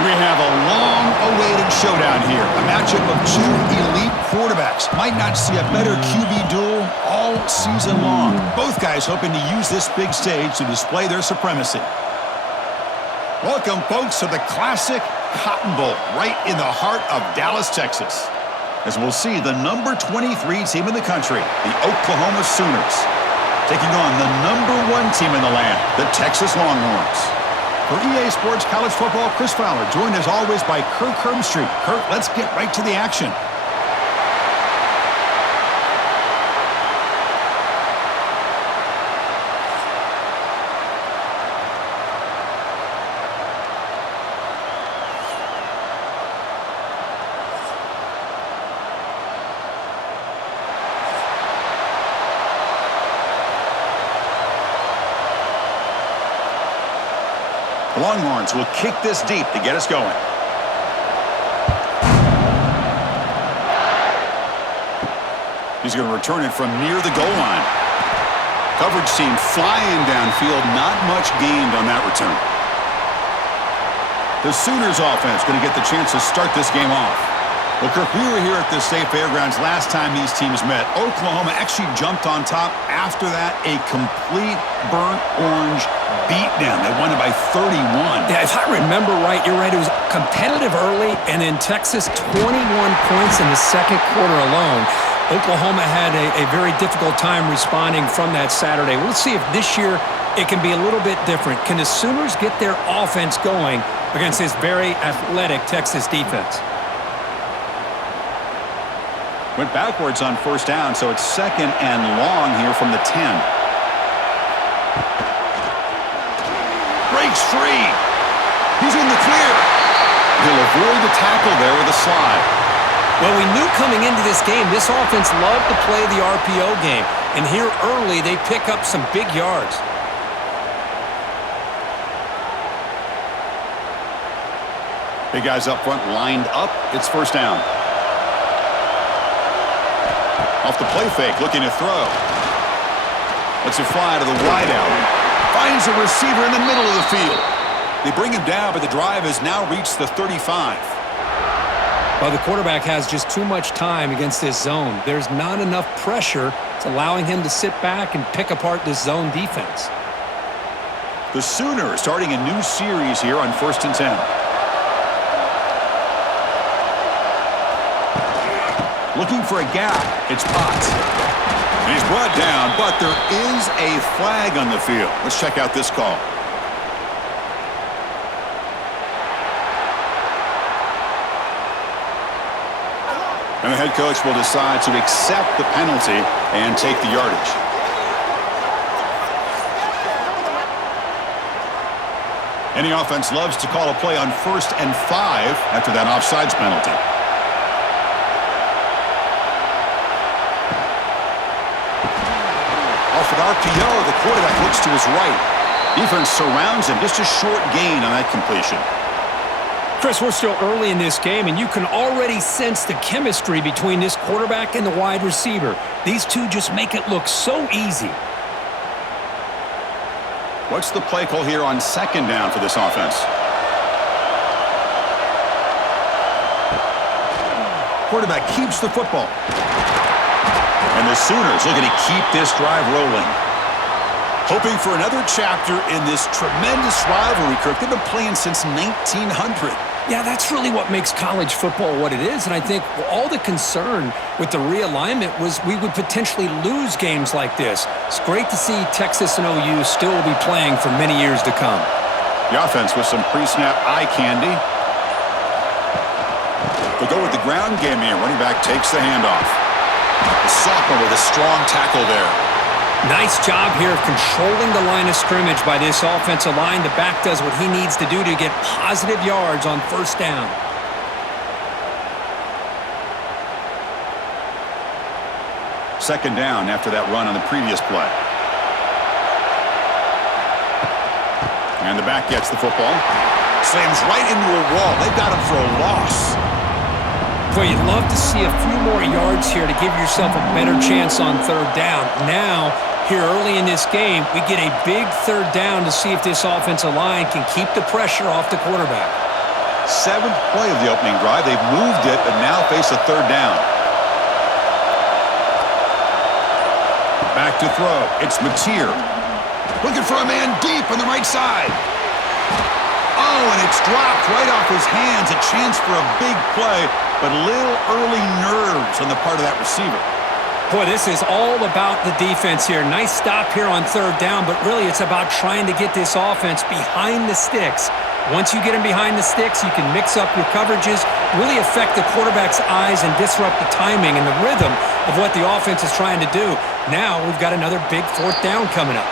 We have a long-awaited showdown here. A matchup of two elite quarterbacks. Might not see a better QB duel all season long. Both guys hoping to use this big stage to display their supremacy. Welcome, folks, to the classic Cotton Bowl right in the heart of Dallas, Texas. As we'll see the number 23 team in the country, the Oklahoma Sooners, taking on the number 1 team in the land, the Texas Longhorns. For EA Sports College Football, Chris Fowler, joined as always by Kirk Herbstreit. Kirk, let's get right to the action. The Longhorns will kick this deep to get us going. He's going to return it from near the goal line. Coverage team flying downfield, not much gained on that return. The Sooners offense going to get the chance to start this game off. Well, Kirk, we were here at the State Fairgrounds last time these teams met. Oklahoma actually jumped on top. After that, a complete burnt orange beatdown. They won it by 31. Yeah, if I remember right, you're right. It was competitive early, and then Texas 21 points in the second quarter alone. Oklahoma had a very difficult time responding from that Saturday. We'll see if this year it can be a little bit different. Can the Sooners get their offense going against this very athletic Texas defense? Went backwards on first down, so it's second and long here from the 10. Breaks free. He's in the clear. He'll avoid the tackle there with a slide. Well, we knew coming into this game, this offense loved to play the RPO game. And here early, they pick up some big yards. Big guys up front lined up. It's first down. Off the play fake, looking to throw. Lets it fly to the wideout. Finds a receiver in the middle of the field. They bring him down, but the drive has now reached the 35. Well, the quarterback has just too much time against this zone. There's not enough pressure. It's allowing him to sit back and pick apart this zone defense. The Sooners starting a new series here on 1st and 10. Looking for a gap. It's Potts. And he's brought down, but there is a flag on the field. Let's check out this call. And the head coach will decide to accept the penalty and take the yardage. Any offense loves to call a play on 1st and 5 after that offsides penalty. Off with RPO, the quarterback looks to his right. Defense surrounds him. Just a short gain on that completion. Chris, we're still early in this game, and you can already sense the chemistry between this quarterback and the wide receiver. These two just make it look so easy. What's the play call here on 2nd down for this offense? Quarterback keeps the football. And the Sooners looking to keep this drive rolling. Hoping for another chapter in this tremendous rivalry, Kirk. They've been playing since 1900. Yeah, that's really what makes college football what it is. And I think all the concern with the realignment was we would potentially lose games like this. It's great to see Texas and OU still be playing for many years to come. The offense with some pre-snap eye candy. They'll go with the ground game here. Running back takes the handoff. The sophomore with a strong tackle there. Nice job here of controlling the line of scrimmage by this offensive line. The back does what he needs to do to get positive yards on 1st down. Second down after that run on the previous play. And the back gets the football. Slams right into a wall. They've got him for a loss. Boy, you'd love to see a few more yards here to give yourself a better chance on 3rd down. Now, here early in this game, we get a big 3rd down to see if this offensive line can keep the pressure off the quarterback. 7th play of the opening drive. They've moved it, but now face a 3rd down. Back to throw. It's Mateer. Looking for a man deep on the right side. Oh, and it's dropped right off his hands. A chance for a big play, but little early nerves on the part of that receiver. Boy, this is all about the defense here. Nice stop here on 3rd down, but really it's about trying to get this offense behind the sticks. Once you get them behind the sticks, you can mix up your coverages, really affect the quarterback's eyes and disrupt the timing and the rhythm of what the offense is trying to do. Now we've got another big 4th down coming up.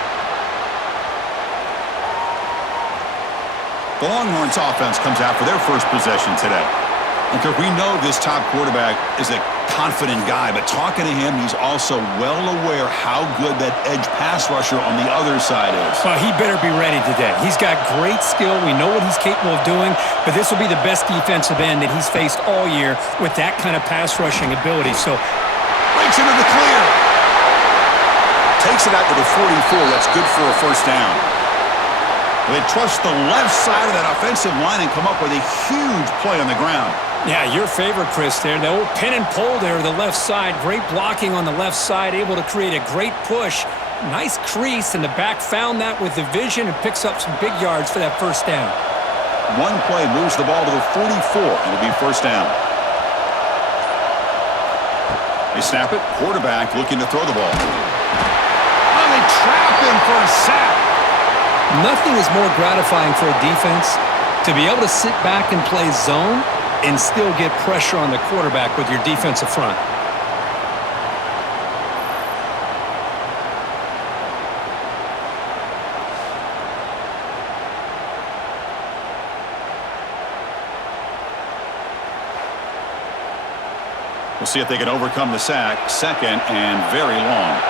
The Longhorns offense comes out for their first possession today. Because we know this top quarterback is a confident guy, but talking to him, he's also well aware how good that edge pass rusher on the other side is. Well, he better be ready today. He's got great skill. We know what he's capable of doing, but this will be the best defensive end that he's faced all year with that kind of pass rushing ability. So, breaks into the clear. Takes it out to the 44. That's good for a 1st down. They trust the left side of that offensive line and come up with a huge play on the ground. Yeah, your favorite, Chris, there. The old pin and pull there to the left side. Great blocking on the left side, able to create a great push. Nice crease, and the back found that with the vision and picks up some big yards for that 1st down. One play moves the ball to the 44, and it'll be 1st down. They snap it. Quarterback looking to throw the ball. Oh, they trap him for a sack. Nothing is more gratifying for a defense to be able to sit back and play zone and still get pressure on the quarterback with your defensive front. We'll see if they can overcome the sack. 2nd and very long.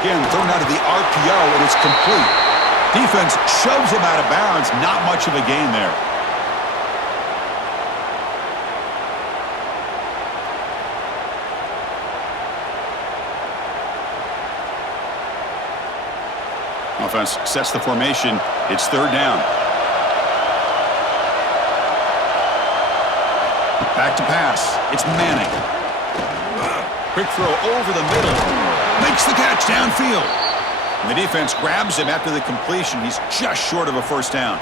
Again, thrown out of the RPO, and it's complete. Defense shoves him out of bounds. Not much of a gain there. Offense sets the formation. It's 3rd down. Back to pass. It's Manning. Quick throw over the middle. Makes the catch downfield. And the defense grabs him after the completion. He's just short of a 1st down.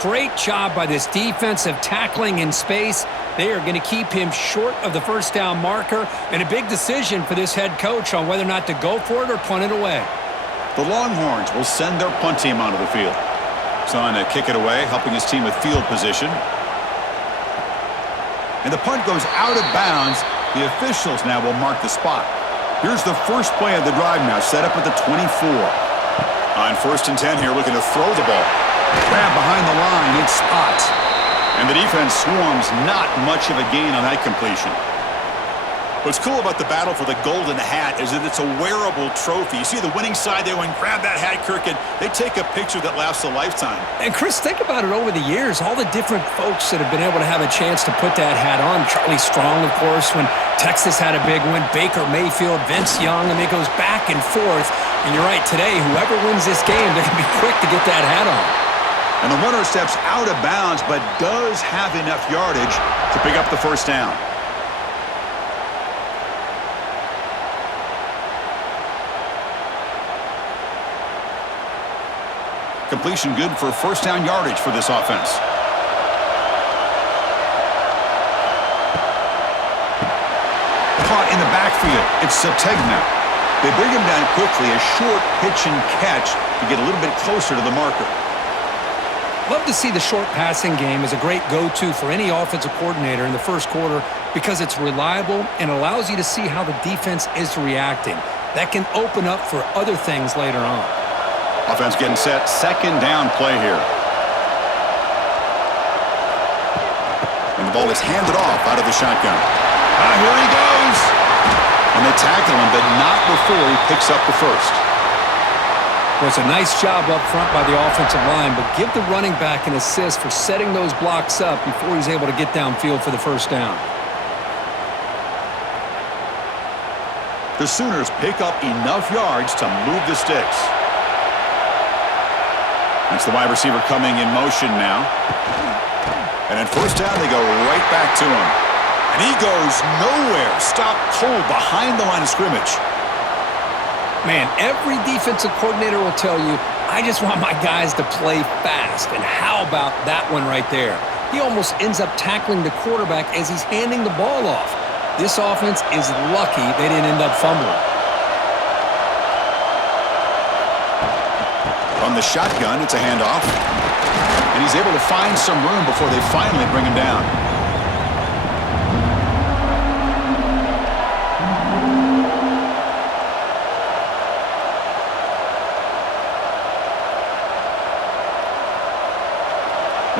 Great job by this defensive tackling in space. They are going to keep him short of the 1st down marker, and a big decision for this head coach on whether or not to go for it or punt it away. The Longhorns will send their punt team onto the field. He's on to kick it away, helping his team with field position. And the punt goes out of bounds. The officials now will mark the spot. Here's the first play of the drive now, set up at the 24. On 1st and 10 here, looking to throw the ball. Grab behind the line, it's spot. And the defense swarms, not much of a gain on that completion. What's cool about the battle for the golden hat is that it's a wearable trophy. You see the winning side there when grab that hat, Kirk, and they take a picture that lasts a lifetime. And Chris, think about it over the years, all the different folks that have been able to have a chance to put that hat on. Charlie Strong, of course, when Texas had a big win. Baker Mayfield, Vince Young, and it goes back and forth. And you're right, today, whoever wins this game, they're going to be quick to get that hat on. And the runner steps out of bounds, but does have enough yardage to pick up the 1st down. Completion good for 1st down yardage for this offense. Caught in the backfield. It's Sategna. They bring him down quickly. A short pitch and catch to get a little bit closer to the marker. Love to see the short passing game as a great go-to for any offensive coordinator in the 1st quarter because it's reliable and allows you to see how the defense is reacting. That can open up for other things later on. Offense getting set. 2nd down play here. And the ball is handed off out of the shotgun. Here he goes. And they tackle him, but not before he picks up the 1st. Well, it's a nice job up front by the offensive line, but give the running back an assist for setting those blocks up before he's able to get downfield for the 1st down. The Sooners pick up enough yards to move the sticks. That's the wide receiver coming in motion now. And at first down, they go right back to him. And he goes nowhere. Stopped cold behind the line of scrimmage. Man, every defensive coordinator will tell you, I just want my guys to play fast. And how about that one right there? He almost ends up tackling the quarterback as he's handing the ball off. This offense is lucky they didn't end up fumbling. From the shotgun, it's a handoff. And he's able to find some room before they finally bring him down.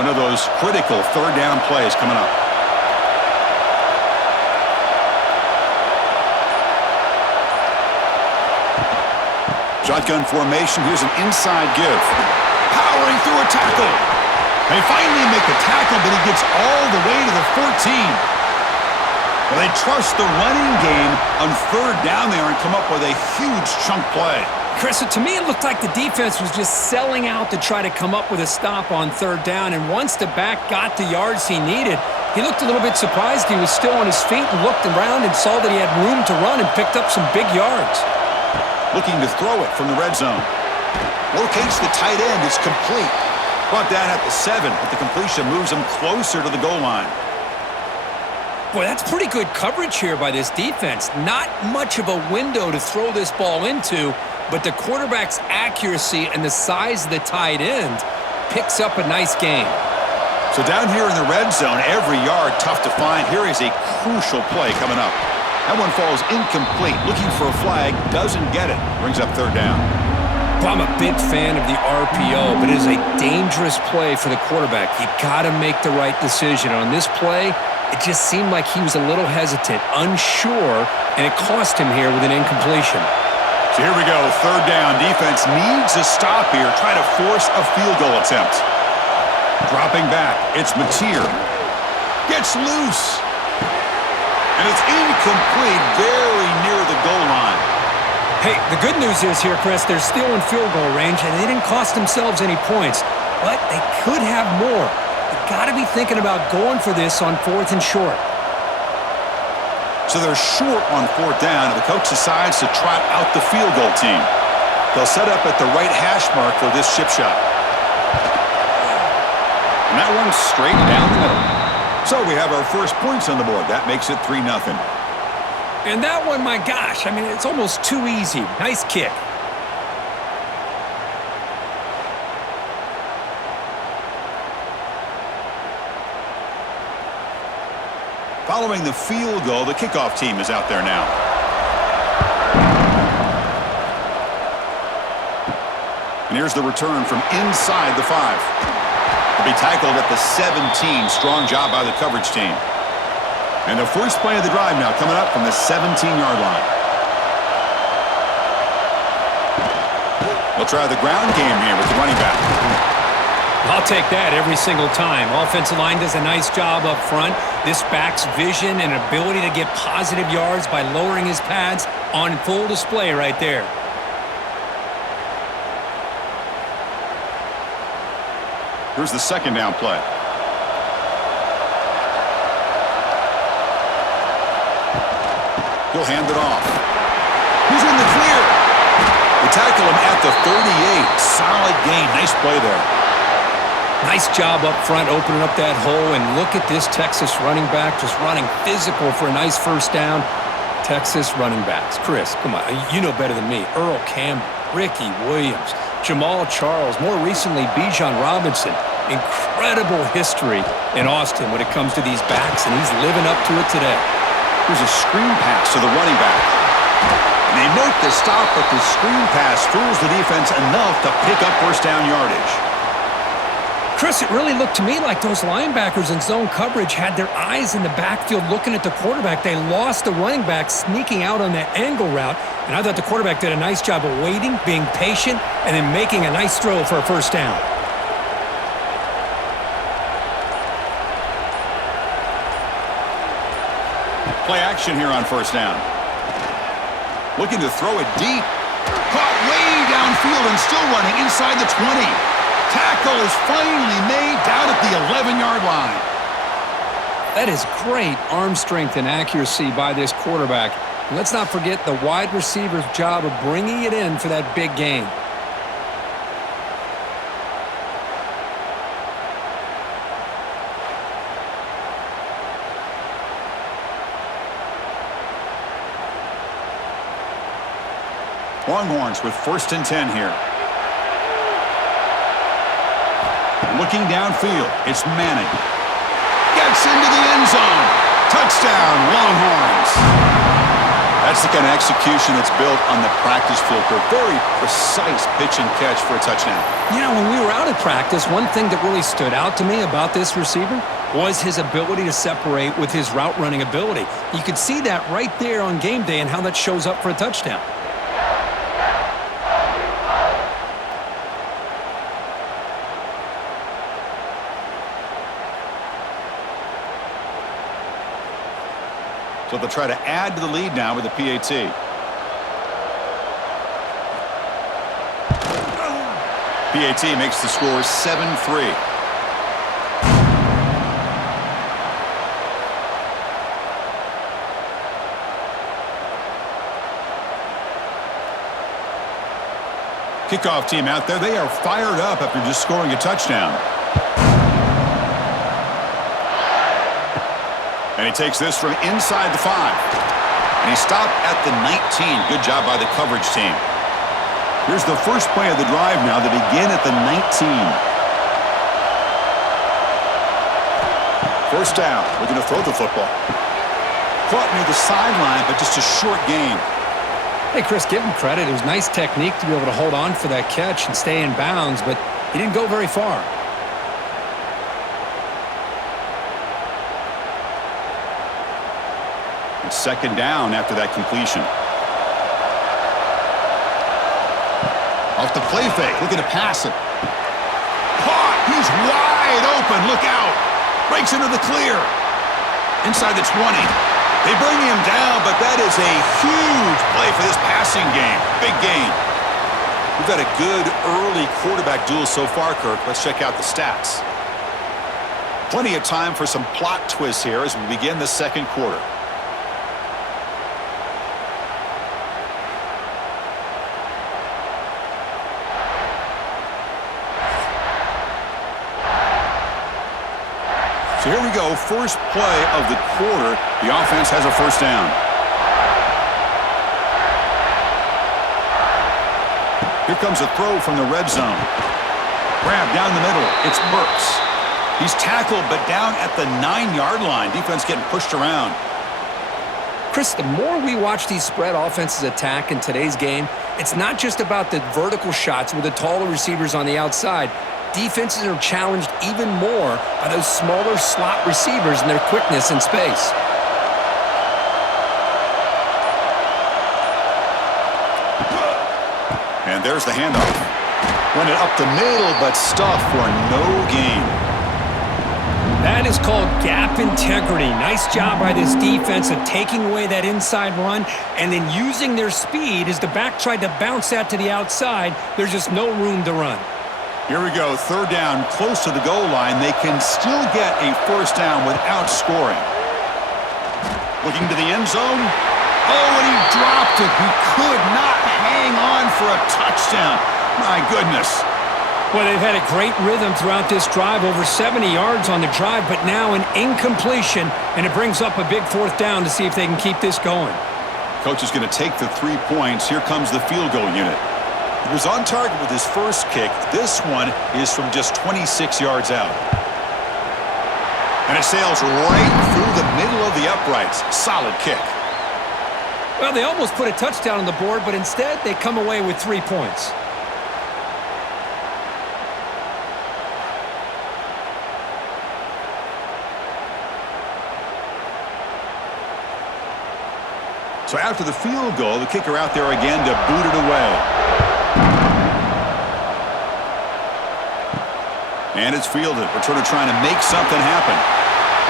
One of those critical third down plays coming up. Shotgun formation. Here's an inside give. Powering through a tackle. They finally make the tackle, but he gets all the way to the 14. Well, they trust the running game on third down there and come up with a huge chunk play. Chris, to me, it looked like the defense was just selling out to try to come up with a stop on third down. And once the back got the yards he needed, he looked a little bit surprised. He was still on his feet and looked around and saw that he had room to run and picked up some big yards. Looking to throw it from the red zone. Locates the tight end. It's complete. Brought down at the 7, but the completion moves him closer to the goal line. Boy, that's pretty good coverage here by this defense. Not much of a window to throw this ball into, but the quarterback's accuracy and the size of the tight end picks up a nice gain. So down here in the red zone, every yard tough to find. Here is a crucial play coming up. That one falls incomplete. Looking for a flag, doesn't get it. Brings up third down. Well, I'm a big fan of the RPO, but it is a dangerous play for the quarterback. You got to make the right decision. On this play, it just seemed like he was a little hesitant, unsure, and it cost him here with an incompletion. So here we go, third down. Defense needs a stop here. Try to force a field goal attempt. Dropping back, it's Mateer. Gets loose. And it's incomplete, very near the goal line. Hey, the good news is here, Chris, they're still in field goal range, and they didn't cost themselves any points. But they could have more. You've got to be thinking about going for this on 4th and short. So they're short on 4th down, and the coach decides to trot out the field goal team. They'll set up at the right hash mark for this chip shot. And that one's straight down the middle. So we have our first points on the board. That makes it 3-0. And that one, my gosh, I mean, it's almost too easy. Nice kick. Following the field goal, the kickoff team is out there now. And here's the return from inside the 5. He'll be tackled at the 17. Strong job by the coverage team. And the first play of the drive now coming up from the 17-yard line. They'll try the ground game here with the running back. I'll take that every single time. Offensive line does a nice job up front. This back's vision and ability to get positive yards by lowering his pads on full display right there. Here's the second down play. He'll hand it off. He's in the clear. They tackle him at the 38. Solid gain. Nice play there. Nice job up front, opening up that hole, and look at this Texas running back just running physical for a nice first down. Texas running backs. Chris, come on, you know better than me. Earl Campbell, Ricky Williams, Jamal Charles, more recently Bijan Robinson. Incredible history in Austin when it comes to these backs, and he's living up to it today. Here's a screen pass to the running back. And they make the stop, but the screen pass fools the defense enough to pick up first down yardage. Chris, it really looked to me like those linebackers in zone coverage had their eyes in the backfield looking at the quarterback. They lost the running back sneaking out on that angle route, and I thought the quarterback did a nice job of waiting, being patient, and then making a nice throw for a first down. Play action here on first down. Looking to throw it deep. Caught way downfield and still running inside the 20. Tackle is finally made down at the 11-yard line. That is great arm strength and accuracy by this quarterback. And let's not forget the wide receiver's job of bringing it in for that big gain. Longhorns with 1st and 10 here. Looking downfield, it's Manning. Gets into the end zone. Touchdown, Longhorns. That's the kind of execution that's built on the practice field for a very precise pitch and catch for a touchdown. You know, when we were out at practice, one thing that really stood out to me about this receiver was his ability to separate with his route running ability. You could see that right there on game day and how that shows up for a touchdown. So they'll try to add to the lead now with the PAT. PAT makes the score 7-3. Kickoff team out there. They are fired up after just scoring a touchdown. And he takes this from inside the 5. And he stopped at the 19. Good job by the coverage team. Here's the first play of the drive now to begin at the 19. First down. We're going to throw the football. Caught near the sideline, but just a short gain. Hey, Chris, give him credit. It was nice technique to be able to hold on for that catch and stay in bounds, but he didn't go very far. It's 2nd down after that completion. Off the play fake, looking to pass it. Caught, he's wide open, look out. Breaks into the clear. Inside the 20. They bring him down, but that is a huge play for this passing game. Big gain. We've got a good early quarterback duel so far, Kirk. Let's check out the stats. Plenty of time for some plot twists here as we begin the 2nd quarter. So here we go, first play of the quarter. The offense has a first down. Here comes a throw from the red zone. Grab down the middle. It's Burks. He's tackled, but down at the 9-yard line. Defense getting pushed around. Chris, the more we watch these spread offenses attack in today's game, it's not just about the vertical shots with the taller receivers on the outside. Defenses are challenged even more by those smaller slot receivers and their quickness in space. And there's the handoff. Run it up the middle, but stuffed for no gain. That is called gap integrity. Nice job by this defense of taking away that inside run and then using their speed as the back tried to bounce that to the outside. There's just no room to run. Here we go, 3rd down, close to the goal line. They can still get a first down without scoring. Looking to the end zone. Oh, and he dropped it. He could not hang on for a touchdown. My goodness. Well, they've had a great rhythm throughout this drive, over 70 yards on the drive, but now an incompletion, and it brings up a big 4th down to see if they can keep this going. Coach is going to take the 3 points. Here comes the field goal unit. He was on target with his first kick. This one is from just 26 yards out. And it sails right through the middle of the uprights. Solid kick. Well, they almost put a touchdown on the board, but instead they come away with 3 points. So after the field goal, the kicker out there again to boot it away. And it's fielded. Returner trying to make something happen.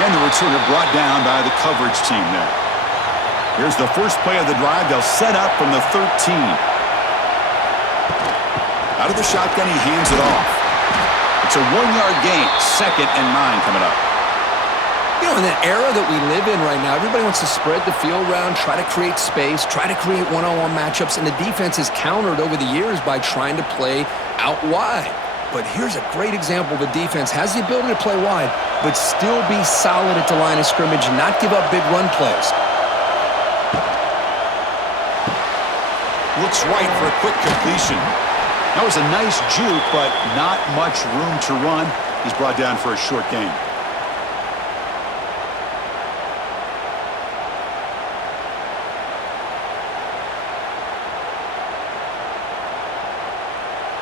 And the returner brought down by the coverage team there. Here's the first play of the drive. They'll set up from the 13. Out of the shotgun, he hands it off. It's a 1-yard gain. 2nd and 9 coming up. You know, in that era that we live in right now, everybody wants to spread the field around, try to create space, try to create one-on-one matchups, and the defense is countered over the years by trying to play out wide. But here's a great example. The defense has the ability to play wide, but still be solid at the line of scrimmage and not give up big run plays. Looks right for a quick completion. That was a nice juke, but not much room to run. He's brought down for a short gain.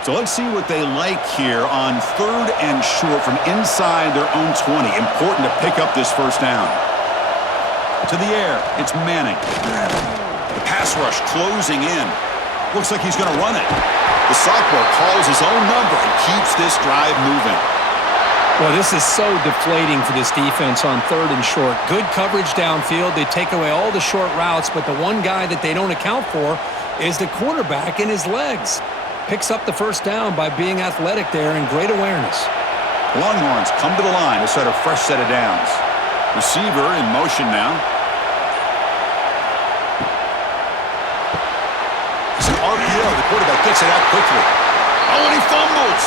So let's see what they like here on 3rd and short from inside their own 20. Important to pick up this first down. To the air, it's Manning. The pass rush closing in. Looks like he's going to run it. The sophomore calls his own number and keeps this drive moving. Well, this is so deflating for this defense on 3rd and short. Good coverage downfield. They take away all the short routes, but the one guy that they don't account for is the quarterback and his legs. Picks up the first down by being athletic there and great awareness. Longhorns come to the line to set a fresh set of downs. Receiver in motion now. It's an RPO. The quarterback gets it out quickly. Oh, and he fumbles.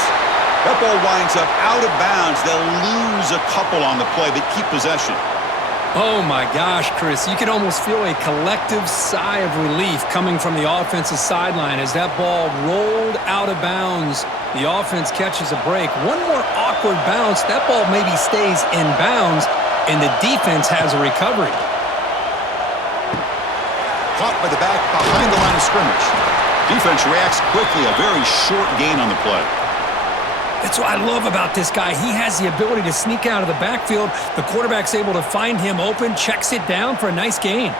That ball winds up out of bounds. They'll lose a couple on the play, but keep possession. Oh my gosh, Chris, you can almost feel a collective sigh of relief coming from the offensive sideline as that ball rolled out of bounds. The offense catches a break. One more awkward bounce, that ball maybe stays in bounds, and the defense has a recovery. Caught by the back behind the line of scrimmage. Defense reacts quickly, a very short gain on the play. That's what I love about this guy. He has the ability to sneak out of the backfield. The quarterback's able to find him open, checks it down for a nice gain.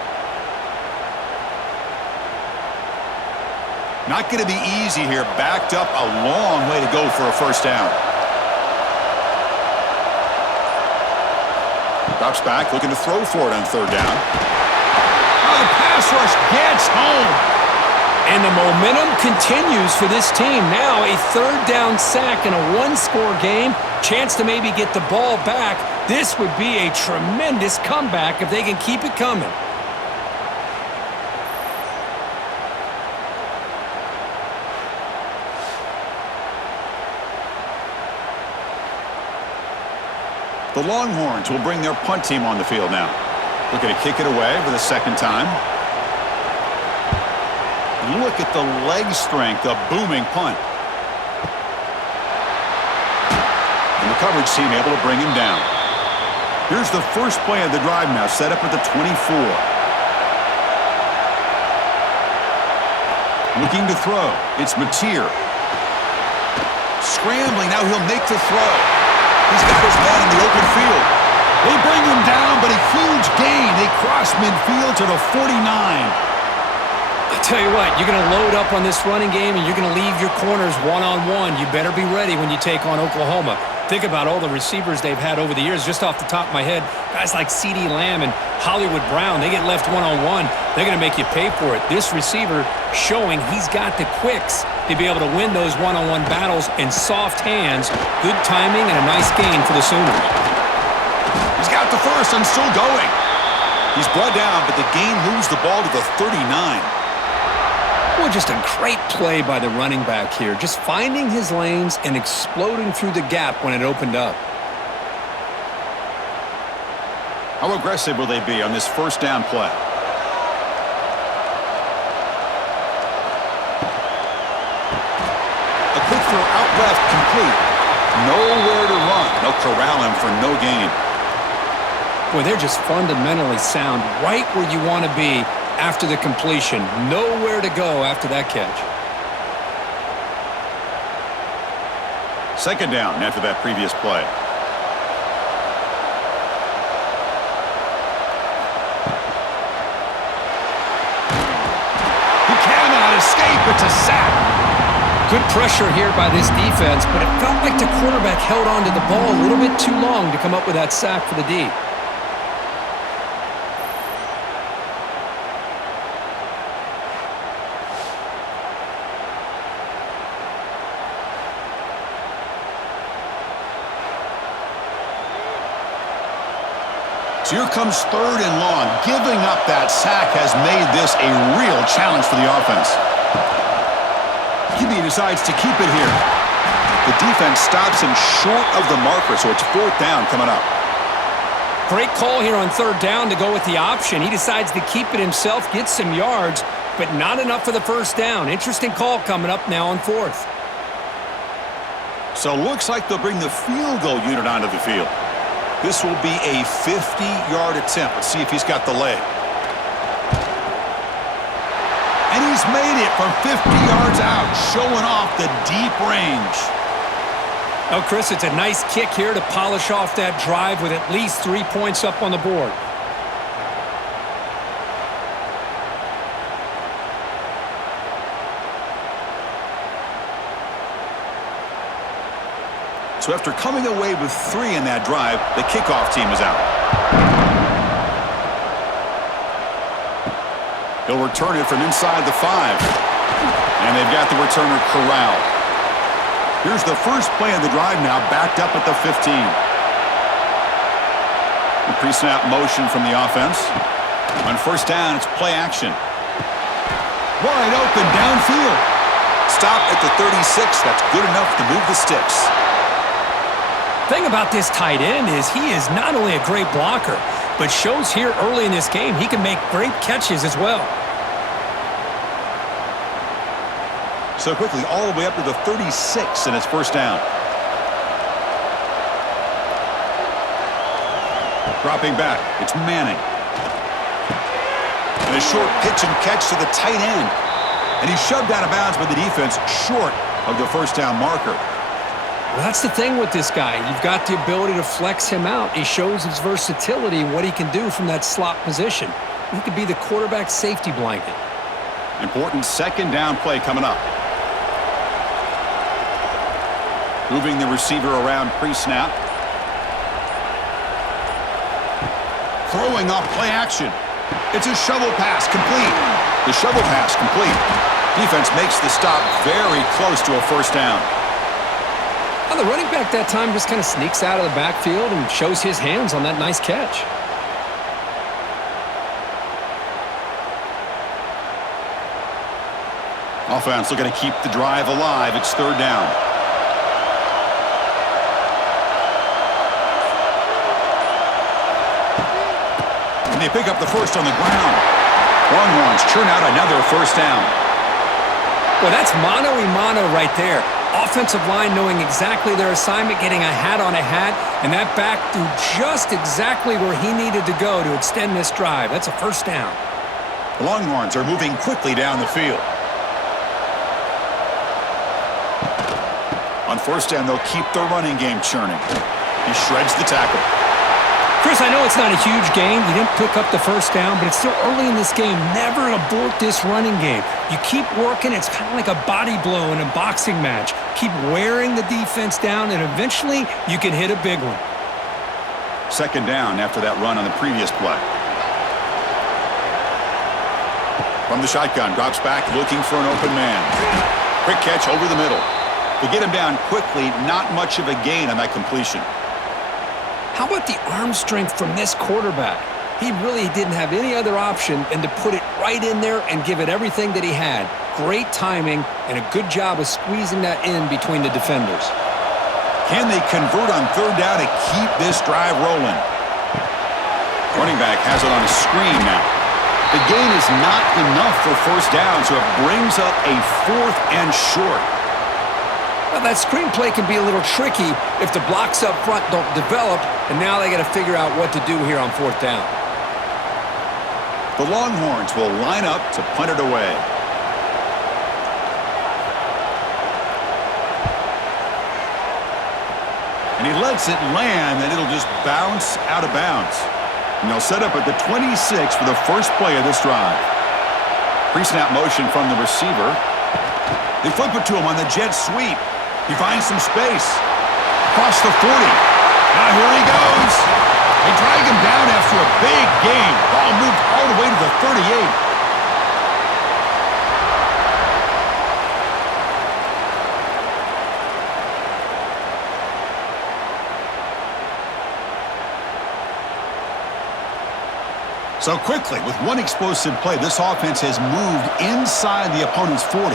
Not going to be easy here. Backed up a long way to go for a first down. Drops back, looking to throw for it on 3rd down. Oh, the pass rush gets home. And the momentum continues for this team. Now a 3rd down sack in a 1-score game. Chance to maybe get the ball back. This would be a tremendous comeback if they can keep it coming. The Longhorns will bring their punt team on the field now. Looking to kick it away for the 2nd time. Look at the leg strength, a booming punt. And the coverage team able to bring him down. Here's the first play of the drive now, set up at the 24. Looking to throw, it's Mateer. Scrambling, now he'll make the throw. He's got his man in the open field. They bring him down, but a huge gain. They cross midfield to the 49. I tell you what, you're going to load up on this running game and you're going to leave your corners one-on-one. You better be ready when you take on Oklahoma. Think about all the receivers they've had over the years. Just off the top of my head, guys like CeeDee Lamb and Hollywood Brown, they get left one-on-one. They're going to make you pay for it. This receiver showing he's got the quicks to be able to win those one-on-one battles in soft hands. Good timing and a nice gain for the Sooners. He's got the first and still going. He's brought down, but the gain moves the ball to the 39. Well, just a great play by the running back here. Just finding his lanes and exploding through the gap when it opened up. How aggressive will they be on this first down play? A quick throw out left, complete. Nowhere to run. They'll corral him for no gain. Boy, they're just fundamentally sound, right where you want to be after the completion. Nowhere to go after that catch. 2nd down after that previous play. He cannot escape. It's a sack. Good pressure here by this defense, but it felt like the quarterback held on to the ball a little bit too long to come up with that sack for the D. So here comes 3rd and long. Giving up that sack has made this a real challenge for the offense. QB decides to keep it here. The defense stops him short of the marker, so it's 4th down coming up. Great call here on 3rd down to go with the option. He decides to keep it himself, get some yards, but not enough for the 1st down. Interesting call coming up now on 4th. So looks like they'll bring the field goal unit onto the field. This will be a 50-yard attempt. Let's see if he's got the leg. And he's made it from 50 yards out, showing off the deep range. Oh, Chris, it's a nice kick here to polish off that drive with at least 3 points up on the board. So after coming away with 3 in that drive, the kickoff team is out. He'll return it from inside the 5. And they've got the returner corralled. Here's the first play of the drive now, backed up at the 15. The pre-snap motion from the offense. On 1st down, it's play action. Wide open downfield. Stop at the 36. That's good enough to move the sticks. Thing about this tight end is he is not only a great blocker, but shows here early in this game he can make great catches as well. So quickly all the way up to the 36, and it's 1st down. Dropping back, it's Manning. And a short pitch and catch to the tight end. And he's shoved out of bounds by the defense short of the 1st down marker. Well, that's the thing with this guy. You've got the ability to flex him out. He shows his versatility and what he can do from that slot position. He could be the quarterback safety blanket. Important 2nd down play coming up. Moving the receiver around pre-snap. Throwing off play action. It's a shovel pass complete. The shovel pass complete. Defense makes the stop very close to a 1st down. Well, the running back that time just kind of sneaks out of the backfield and shows his hands on that nice catch. Offense looking to keep the drive alive. It's 3rd down. And they pick up the 1st on the ground. Longhorns churn out another 1st down. Well, that's mano-a-mano right there. Offensive line knowing exactly their assignment, getting a hat on a hat, and that back threw just exactly where he needed to go to extend this drive. That's a 1st down. The Longhorns are moving quickly down the field. On 1st down, they'll keep the running game churning. He shreds the tackle. Chris, I know it's not a huge gain. You didn't pick up the 1st down, but it's still early in this game. Never abort this running game. You keep working. It's kind of like a body blow in a boxing match. Keep wearing the defense down, and eventually you can hit a big one. 2nd down after that run on the previous play. From the shotgun, drops back, looking for an open man. Quick catch over the middle. To get him down quickly, not much of a gain on that completion. How about the arm strength from this quarterback? He really didn't have any other option than to put it right in there and give it everything that he had. Great timing and a good job of squeezing that in between the defenders. Can they convert on 3rd down to keep this drive rolling? Running back has it on a screen now. The gain is not enough for 1st down, so it brings up a 4th and short. Well, that screenplay can be a little tricky if the blocks up front don't develop, and now they got to figure out what to do here on 4th down. The Longhorns will line up to punt it away. And he lets it land, and it'll just bounce out of bounds. And they'll set up at the 26 for the first play of this drive. Pre-snap motion from the receiver. They flip it to him on the jet sweep. He finds some space. Across the 40. Now here he goes. They drag him down after a big gain. Ball moved all the way to the 38. So quickly, with one explosive play, this offense has moved inside the opponent's 40.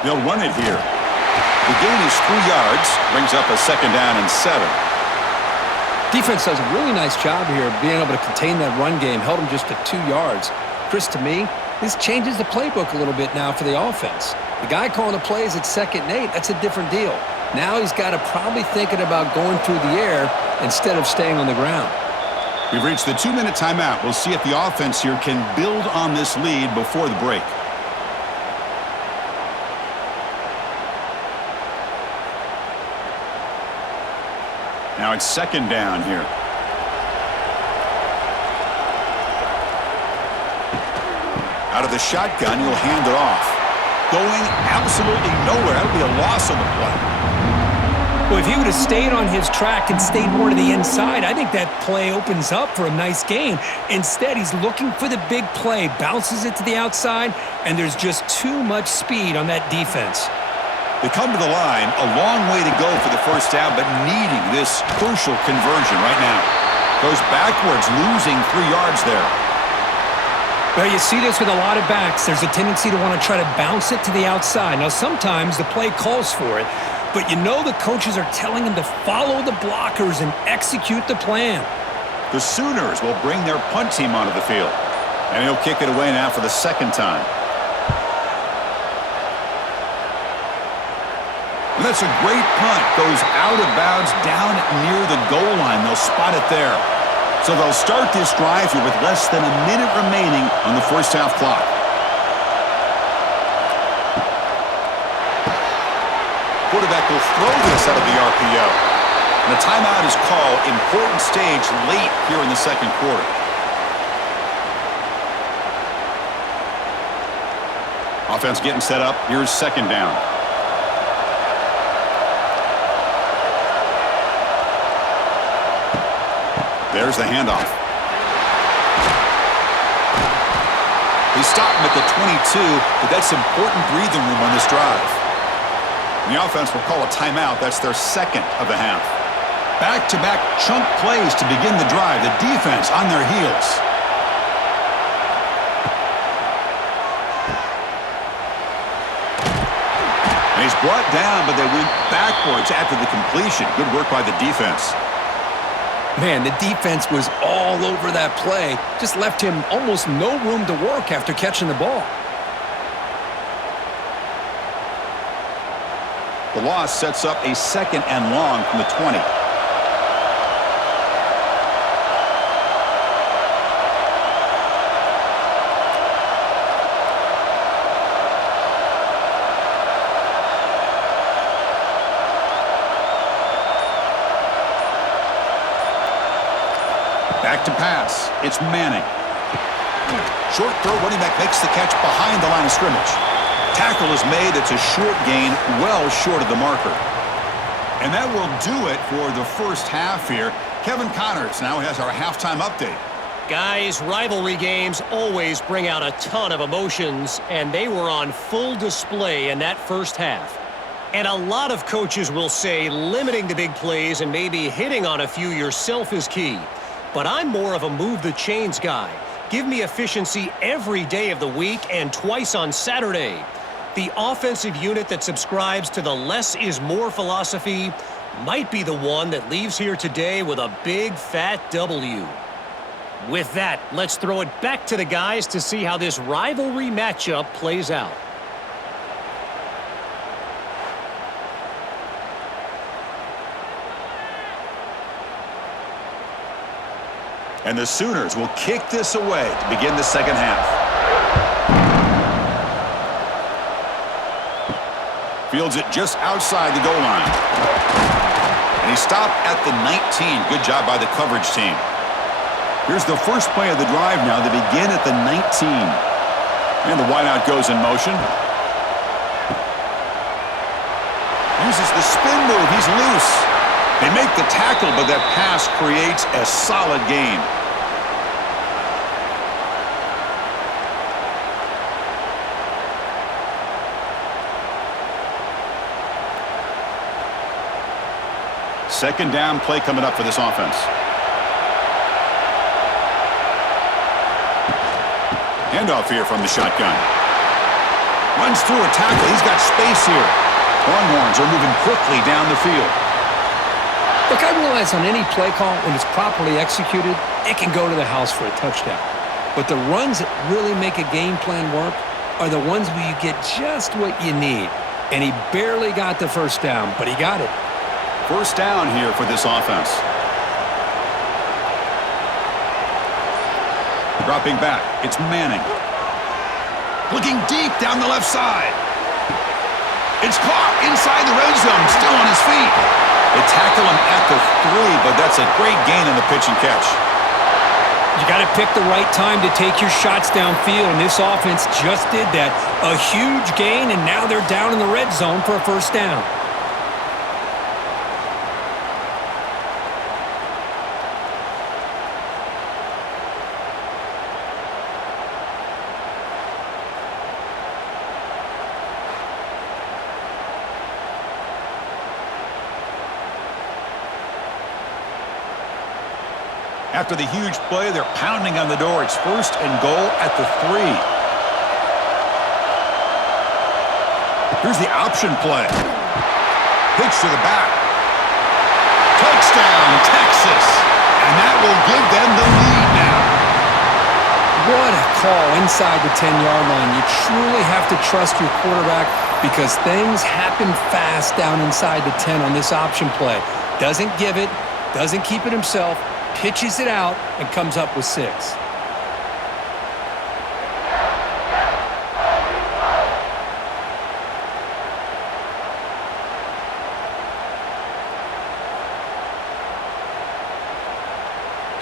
They'll run it here. The gain is 3 yards, brings up a 2nd down and 7. Defense does a really nice job here of being able to contain that run game, held them just to 2 yards. Chris, to me, this changes the playbook a little bit now for the offense. The guy calling the plays at 2nd and 8, that's a different deal. Now he's got to probably thinking about going through the air instead of staying on the ground. We've reached the 2-minute timeout. We'll see if the offense here can build on this lead before the break. Now it's 2nd down here. Out of the shotgun, he'll hand it off. Going absolutely nowhere. That would be a loss on the play. Well, if he would have stayed on his track and stayed more to the inside, I think that play opens up for a nice gain. Instead, he's looking for the big play, bounces it to the outside, and there's just too much speed on that defense. They come to the line, a long way to go for the first down, but needing this crucial conversion right now. Goes backwards, losing 3 yards there. Well, you see this with a lot of backs. There's a tendency to want to try to bounce it to the outside. Now, sometimes the play calls for it, but you know the coaches are telling him to follow the blockers and execute the plan. The Sooners will bring their punt team onto the field, and he'll kick it away now for the 2nd time. And that's a great punt. Goes out of bounds down near the goal line. They'll spot it there. So they'll start this drive here with less than a minute remaining on the first half clock. Quarterback will throw this out of the RPO. And the timeout is called. Important stage late here in the 2nd quarter. Offense getting set up. Here's 2nd down. There's the handoff. They stop him at the 22, but that's important breathing room on this drive. And the offense will call a timeout. That's their 2nd of the half. Back-to-back chunk plays to begin the drive. The defense on their heels. And he's brought down, but they went backwards after the completion. Good work by the defense. Man, the defense was all over that play. Just left him almost no room to work after catching the ball. The loss sets up a 2nd and long from the 20. Back to pass. It's Manning. Short throw, running back makes the catch behind the line of scrimmage. Tackle is made. It's a short gain, well short of the marker. And that will do it for the first half here. Kevin Connors now has our halftime update. Guys, rivalry games always bring out a ton of emotions, and they were on full display in that first half. And a lot of coaches will say limiting the big plays and maybe hitting on a few yourself is key. But I'm more of a move the chains guy. Give me efficiency every day of the week and twice on Saturday. The offensive unit that subscribes to the less is more philosophy might be the one that leaves here today with a big fat W. With that, let's throw it back to the guys to see how this rivalry matchup plays out. And the Sooners will kick this away to begin the second half. Fields it just outside the goal line. And he stopped at the 19. Good job by the coverage team. Here's the first play of the drive now. They begin at the 19. And the wideout goes in motion. Uses the spin move. He's loose. They make the tackle, but that pass creates a solid gain. Second down play coming up for this offense. Handoff here from the shotgun. Runs through a tackle. He's got space here. Longhorns are moving quickly down the field. Look, I realize on any play call, when it's properly executed, it can go to the house for a touchdown. But the runs that really make a game plan work are the ones where you get just what you need. And he barely got the first down, but he got it. First down here for this offense. Dropping back, it's Manning. Looking deep down the left side. It's caught inside the red zone, still on his feet. They tackle him at the 3, but that's a great gain on the pitch and catch. You got to pick the right time to take your shots downfield, and this offense just did that. A huge gain, and now they're down in the red zone for a first down. After the huge play, they're pounding on the door. It's first and goal at the 3. Here's the option play. Pitch to the back. Touchdown, Texas. And that will give them the lead now. What a call inside the 10-yard line. You truly have to trust your quarterback because things happen fast down inside the 10 on this option play. Doesn't give it, doesn't keep it himself, pitches it out, and comes up with 6.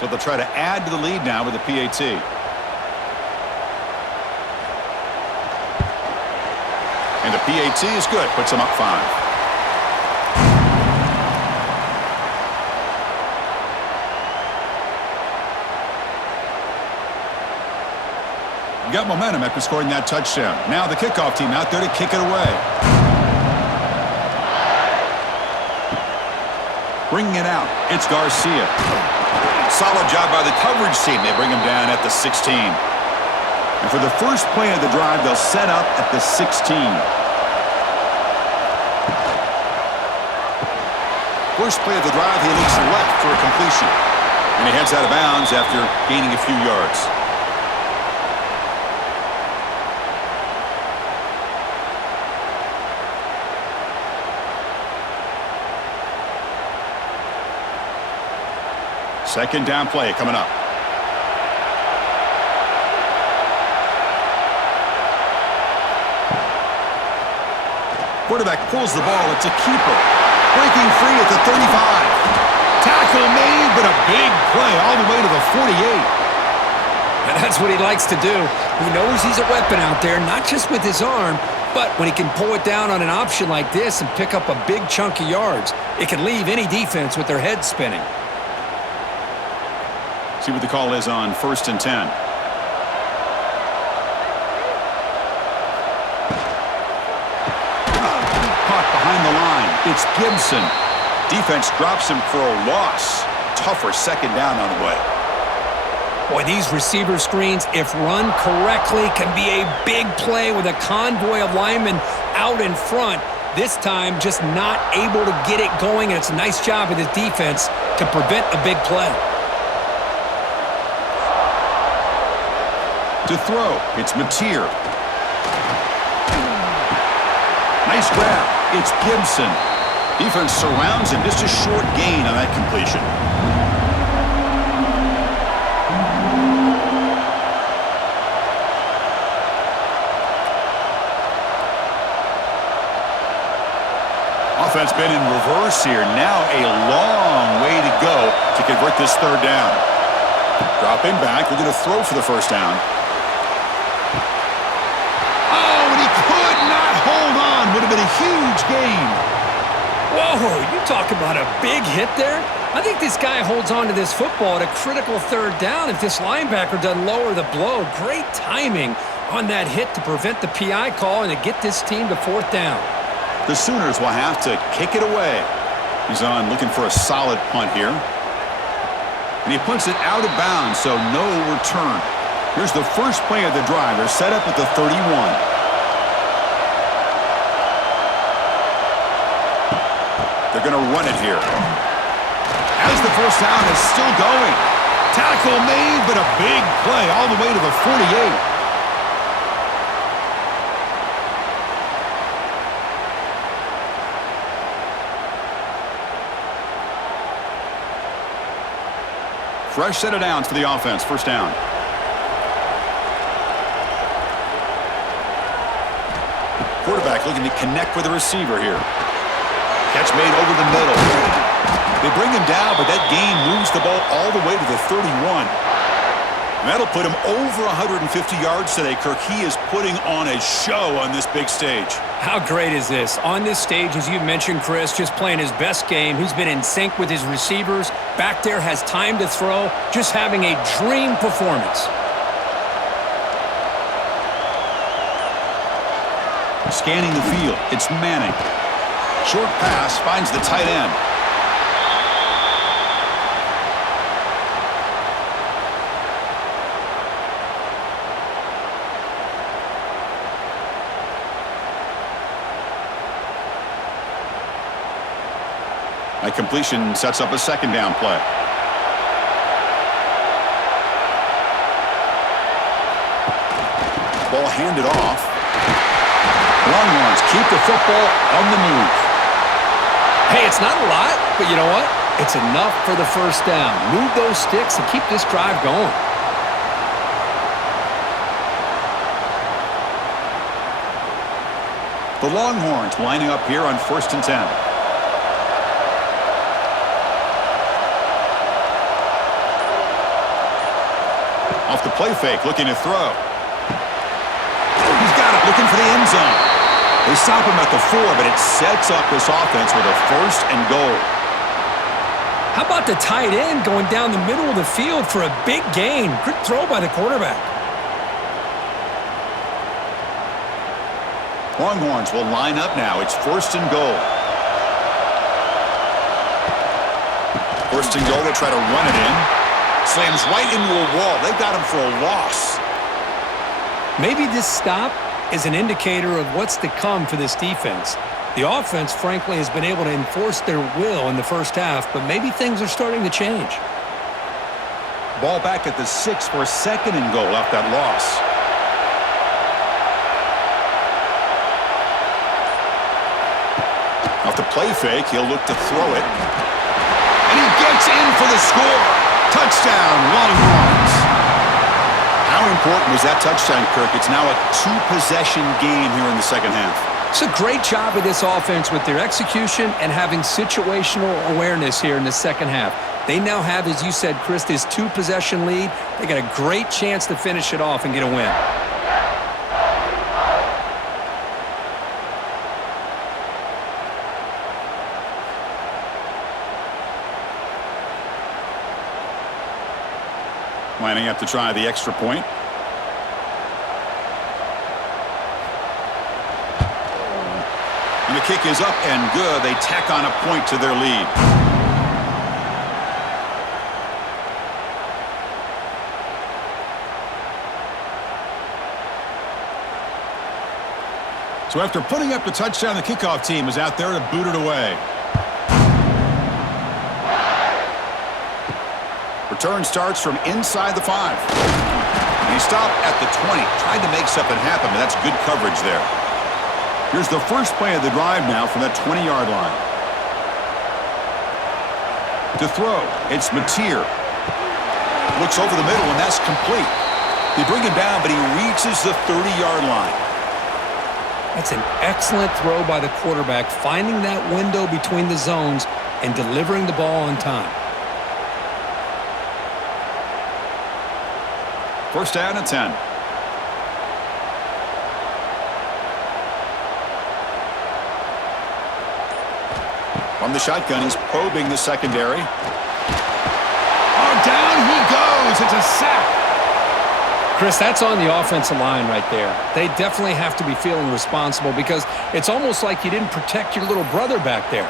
So they'll try to add to the lead now with the PAT. And the PAT is good. Puts them up 5. Got momentum after scoring that touchdown. Now the kickoff team out there to kick it away. Bringing it out, it's Garcia. Solid job by the coverage team. They bring him down at the 16. And for the first play of the drive, they'll set up at the 16. First play of the drive, he looks left for a completion. And he heads out of bounds after gaining a few yards. Second down play coming up. Quarterback pulls the ball. It's a keeper. Breaking free at the 35. Tackle made, but a big play all the way to the 48. And that's what he likes to do. He knows he's a weapon out there, not just with his arm, but when he can pull it down on an option like this and pick up a big chunk of yards, it can leave any defense with their head spinning. See what the call is on 1st and 10. Caught behind the line. It's Gibson. Defense drops him for a loss. Tougher second down on the way. Boy, these receiver screens, if run correctly, can be a big play with a convoy of linemen out in front. This time, just not able to get it going, and it's a nice job of his defense to prevent a big play. To throw, it's Mateer. Nice grab. It's Gibson. Defense surrounds him. Just a short gain on that completion. Offense been in reverse here. Now a long way to go to convert this third down. Dropping back. We're going to throw for the first down. Would have been a huge gain. Whoa, you talk about a big hit there? I think this guy holds on to this football at a critical third down if this linebacker doesn't lower the blow. Great timing on that hit to prevent the PI call and to get this team to 4th down. The Sooners will have to kick it away. He's on looking for a solid punt here. And he punts it out of bounds, so no return. Here's the first play of the drive. They're set up at the 31. They're going to run it here. As the first down is still going. Tackle made, but a big play all the way to the 48. Fresh set of downs for the offense. First down. Quarterback looking to connect with the receiver here. Catch made over the middle. They bring him down, but that gain moves the ball all the way to the 31. And that'll put him over 150 yards today, Kirk. He is putting on a show on this big stage. How great is this? On this stage, as you mentioned, Chris, just playing his best game. He's been in sync with his receivers. Back there, has time to throw. Just having a dream performance. Scanning the field. It's Manning. Short pass finds the tight end. A completion sets up a second down play. Ball handed off. Longhorns keep the football on the move. Hey, it's not a lot, but you know what? It's enough for the first down. Move those sticks and keep this drive going. The Longhorns lining up here on 1st and 10. Off the play fake, looking to throw. He's got it, looking for the end zone. They stop him at the 4, but it sets up this offense with a 1st and goal. How about the tight end going down the middle of the field for a big gain? Good throw by the quarterback. Longhorns will line up now. It's 1st and goal. 1st and goal, they'll try to run it in. Slams right into a wall. They got him for a loss. Maybe this stop is an indicator of what's to come for this defense. The offense, frankly, has been able to enforce their will in the first half, but maybe things are starting to change. Ball back at the 6 for a 2nd and goal after that loss. Off the play fake, he'll look to throw it. And he gets in for the score. Touchdown, Longhorns. How important was that touchdown, Kirk? It's now a 2-possession game here in the second half. It's a great job of this offense with their execution and having situational awareness here in the second half. They now have, as you said, Chris, this 2-possession lead. They got a great chance to finish it off and get a win. Lining up to try the extra point. And the kick is up and good. They tack on a point to their lead. So after putting up the touchdown, the kickoff team is out there to boot it away. Return starts from inside the 5. And he stopped at the 20. Tried to make something happen, but that's good coverage there. Here's the first play of the drive now from that 20-yard line. To throw, it's Mateer. Looks over the middle, and that's complete. They bring him down, but he reaches the 30-yard line. That's an excellent throw by the quarterback, finding that window between the zones and delivering the ball on time. First down and 10. From the shotgun, he's probing the secondary. Oh, down he goes. It's a sack. Chris, that's on the offensive line right there. They definitely have to be feeling responsible because it's almost like you didn't protect your little brother back there.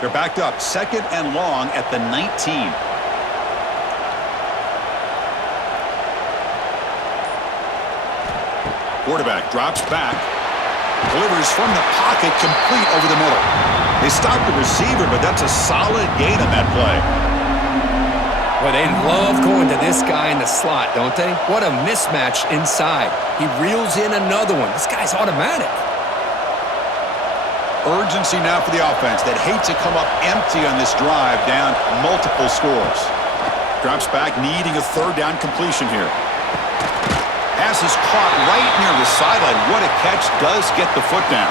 They're backed up 2nd and long at the 19. Quarterback drops back. Delivers from the pocket, complete over the middle. They stopped the receiver, but that's a solid gain on that play. Well, they love going to this guy in the slot, don't they? What a mismatch inside. He reels in another one. This guy's automatic. Urgency now for the offense that hates to come up empty on this drive, down multiple scores. Drops back, needing a 3rd down completion here. Pass is caught right near the sideline. What a catch, does get the foot down.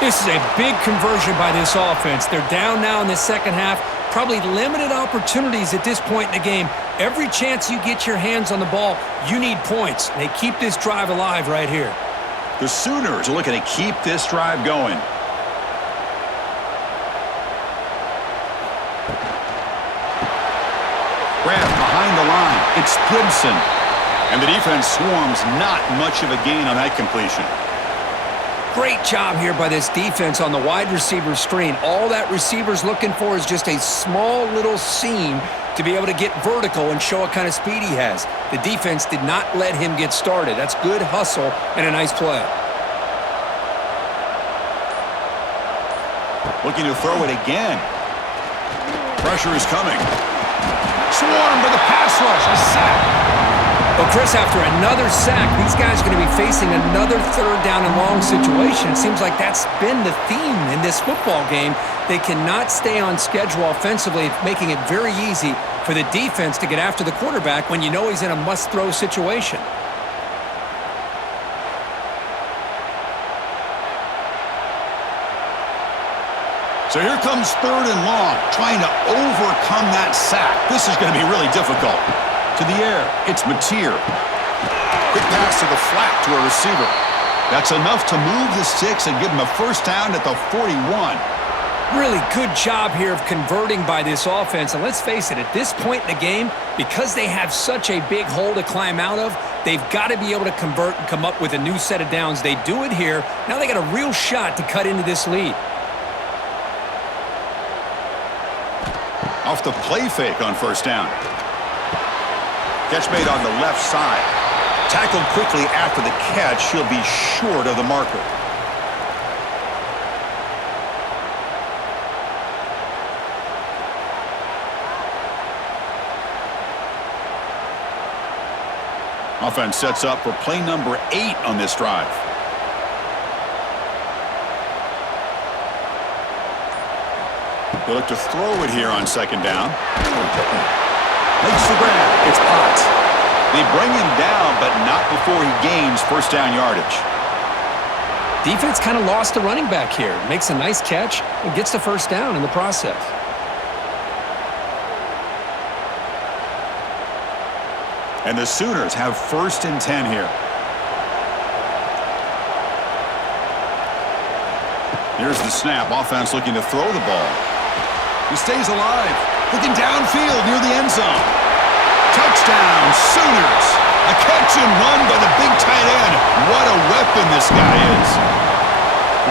This is a big conversion by this offense. They're down now in the second half. Probably limited opportunities at this point in the game. Every chance you get your hands on the ball, you need points. They keep this drive alive right here. The Sooners are looking to keep this drive going. Grab behind the line. It's Gibson. And the defense swarms, not much of a gain on that completion. Great job here by this defense on the wide receiver screen. All that receiver's looking for is just a small little seam to be able to get vertical and show what kind of speed he has. The defense did not let him get started. That's good hustle and a nice play. Looking to throw it again. Pressure is coming. Swarmed by the pass rush. A sack. Well, Chris, after another sack, these guys are going to be facing another 3rd down and long situation. It seems like that's been the theme in this football game. They cannot stay on schedule offensively, making it very easy for the defense to get after the quarterback when you know he's in a must-throw situation. So here comes 3rd and long, trying to overcome that sack. This is going to be really difficult. To the air, it's Mateer. Quick pass to the flat to a receiver. That's enough to move the sticks and give him a 1st down at the 41. Really good job here of converting by this offense. And let's face it, at this point in the game, because they have such a big hole to climb out of, they've got to be able to convert and come up with a new set of downs. They do it here. Now they got a real shot to cut into this lead. Off the play fake on 1st down. Catch made on the left side. Tackled quickly after the catch. He'll be short of the marker. Offense sets up for play number 8 on this drive. They look to throw it here on 2nd down. Makes the grab. It's Potts. They bring him down, but not before he gains 1st down yardage. Defense kind of lost the running back here. Makes a nice catch and gets the 1st down in the process. And the Sooners have 1st and 10 here. Here's the snap. Offense looking to throw the ball. He stays alive. Looking downfield near the end zone. Touchdown, Sooners. A catch and run by the big tight end. What a weapon this guy is.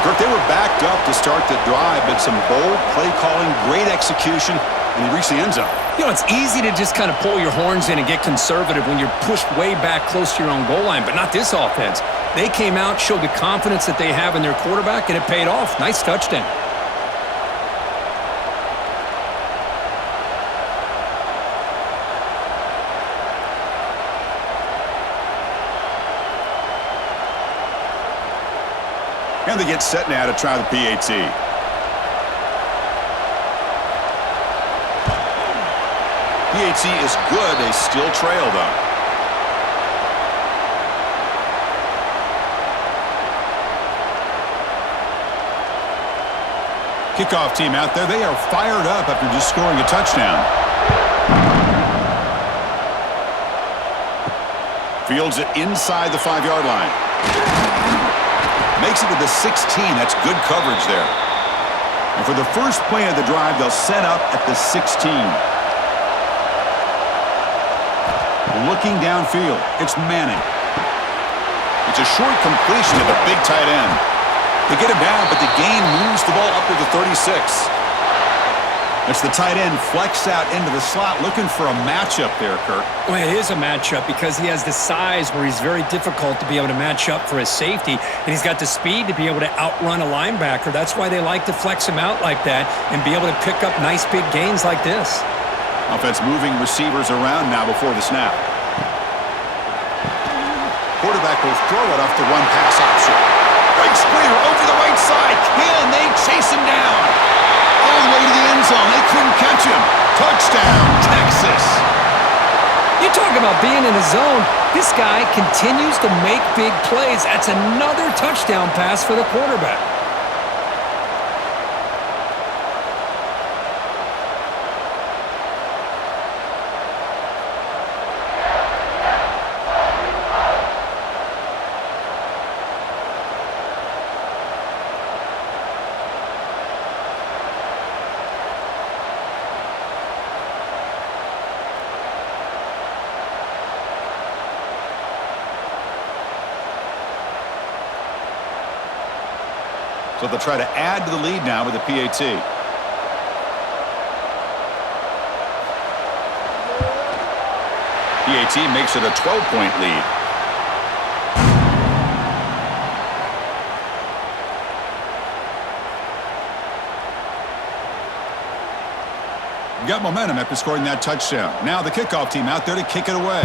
Kirk, they were backed up to start the drive, but some bold play calling, great execution, and he reached the end zone. You know, it's easy to just kind of pull your horns in and get conservative when you're pushed way back close to your own goal line, but not this offense. They came out, showed the confidence that they have in their quarterback, and it paid off. Nice touchdown. And they get set now to try the PAT. PAT is good. They still trail, though. Kickoff team out there. They are fired up after just scoring a touchdown. Fields it inside the 5-yard line. Makes it to the 16. That's good coverage there. And for the first play of the drive, they'll set up at the 16. Looking downfield, it's Manning. It's a short completion to the big tight end. They get him down, but the gain moves the ball up to the 36. It's the tight end flex out into the slot, looking for a matchup there, Kirk. Well, it is a matchup because he has the size where he's very difficult to be able to match up for his safety, and he's got the speed to be able to outrun a linebacker. That's why they like to flex him out like that and be able to pick up nice big gains like this. Offense moving receivers around now before the snap. Quarterback will throw it off the one-pass option. Right screener over the right side. Can they chase him down? All the way to the end zone. They couldn't catch him. Touchdown, Texas. You talk about being in a zone. This guy continues to make big plays. That's another touchdown pass for the quarterback. So they'll try to add to the lead now with a PAT. PAT makes it a 12-point lead. Got momentum after scoring that touchdown. Now the kickoff team out there to kick it away.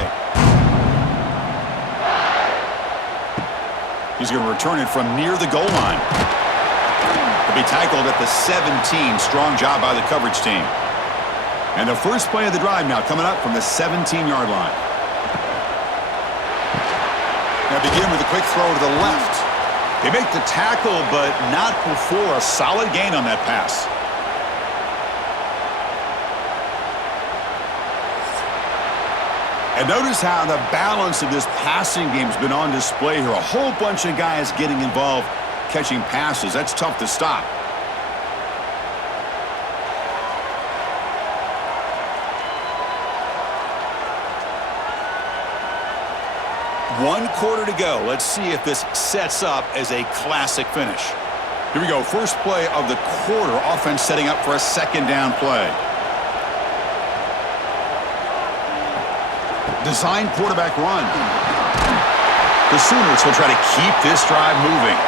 He's going to return it from near the goal line. He'll be tackled at the 17. Strong job by the coverage team. And the first play of the drive now coming up from the 17-yard line. Now begin with a quick throw to the left. They make the tackle, but not before a solid gain on that pass. And notice how the balance of this passing game has been on display here. A whole bunch of guys getting involved catching passes. That's tough to stop. One quarter to go. Let's see if this sets up as a classic finish. Here we go. First play of the quarter. Offense setting up for a second down play. Design quarterback run. The Sooners will try to keep this drive moving.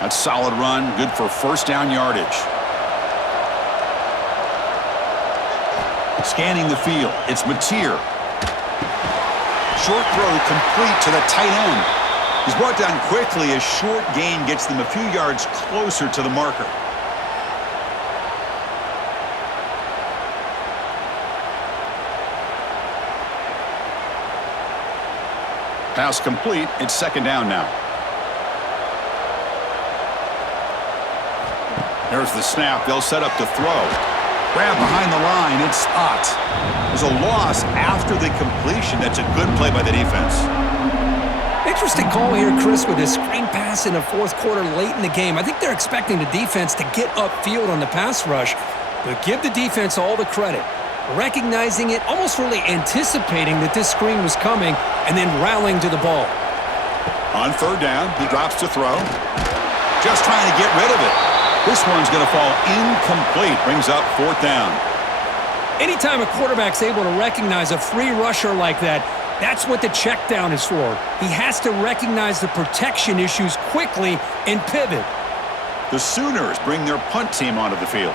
That's a solid run, good for first down yardage. Scanning the field, it's Mateer. Short throw complete to the tight end. He's brought down quickly as short gain gets them a few yards closer to the marker. Pass complete. It's second down now. There's the snap. They'll set up to throw. Grab behind the line. It's Ott. There's a loss after the completion. That's a good play by the defense. Interesting call here, Chris, with this screen pass in the fourth quarter late in the game. I think they're expecting the defense to get upfield on the pass rush, but give the defense all the credit. Recognizing it, almost really anticipating that this screen was coming, and then rallying to the ball. On third down, he drops to throw. Just trying to get rid of it. This one's going to fall incomplete. Brings up fourth down. Anytime a quarterback's able to recognize a free rusher like that, that's what the check down is for. He has to recognize the protection issues quickly and pivot. The Sooners bring their punt team onto the field.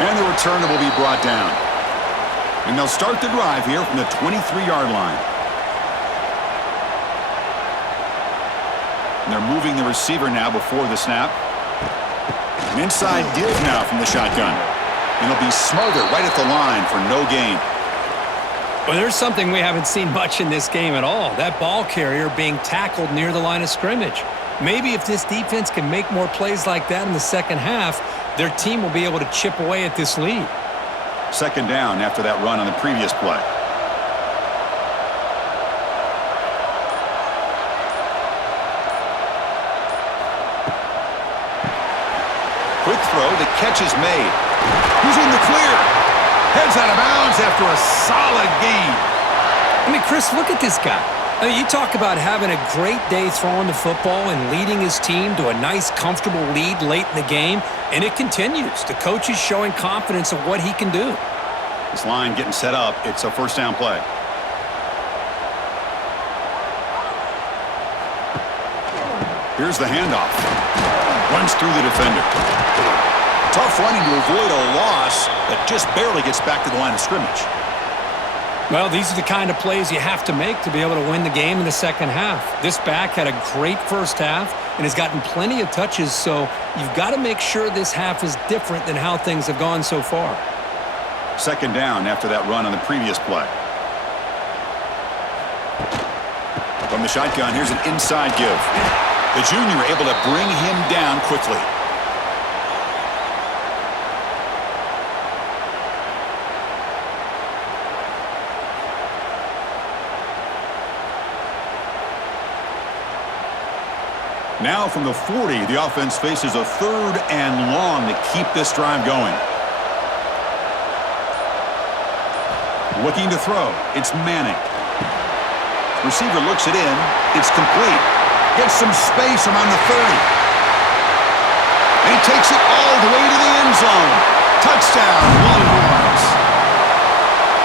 And the returner will be brought down. And they'll start the drive here from the 23-yard line. And they're moving the receiver now before the snap. An inside give now from the shotgun. And he'll be smothered right at the line for no gain. Well, there's something we haven't seen much in this game at all. That ball carrier being tackled near the line of scrimmage. Maybe if this defense can make more plays like that in the second half, their team will be able to chip away at this lead. Second down after that run on the previous play. throw. The catch is made. He's in the clear. Heads out of bounds after a solid gain. I mean, Chris, look at this guy. I mean, you talk about having a great day throwing the football and leading his team to a nice, comfortable lead late in the game, and it continues. The coach is showing confidence of what he can do. This line getting set up. It's a first down play. Here's the handoff. Runs through the defender. Tough running to avoid a loss, but just barely gets back to the line of scrimmage. Well, these are the kind of plays you have to make to be able to win the game in the second half. This back had a great first half and has gotten plenty of touches, so you've got to make sure this half is different than how things have gone so far. Second down after that run on the previous play. From the shotgun, here's an inside give. The junior able to bring him down quickly. Now from the 40, the offense faces a third and long to keep this drive going. Looking to throw. It's Manning. Receiver looks it in. It's complete. Gets some space around the 30. And he takes it all the way to the end zone. Touchdown, Longhorns.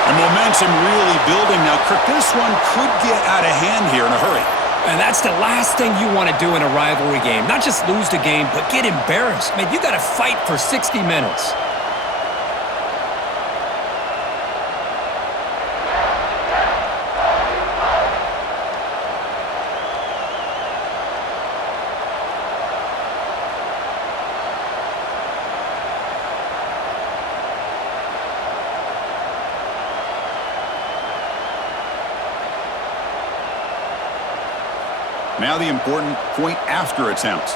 And momentum really building now. Kirk, this one could get out of hand here in a hurry. And that's the last thing you want to do in a rivalry game. Not just lose the game, but get embarrassed. Man, you got to fight for 60 minutes. Now the important point after attempt.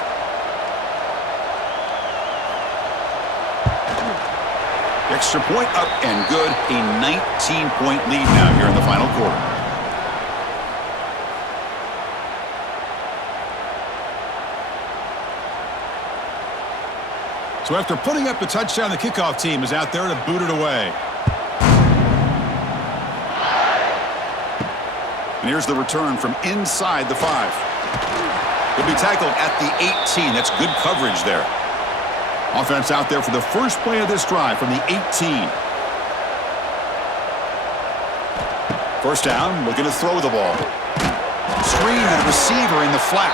Extra point up and good. A 19-point lead now here in the final quarter. So after putting up the touchdown, the kickoff team is out there to boot it away. And here's the return from inside the 5. He'll be tackled at the 18. That's good coverage there. Offense out there for the first play of this drive from the 18. First down, looking to throw the ball. Screen to the receiver in the flat.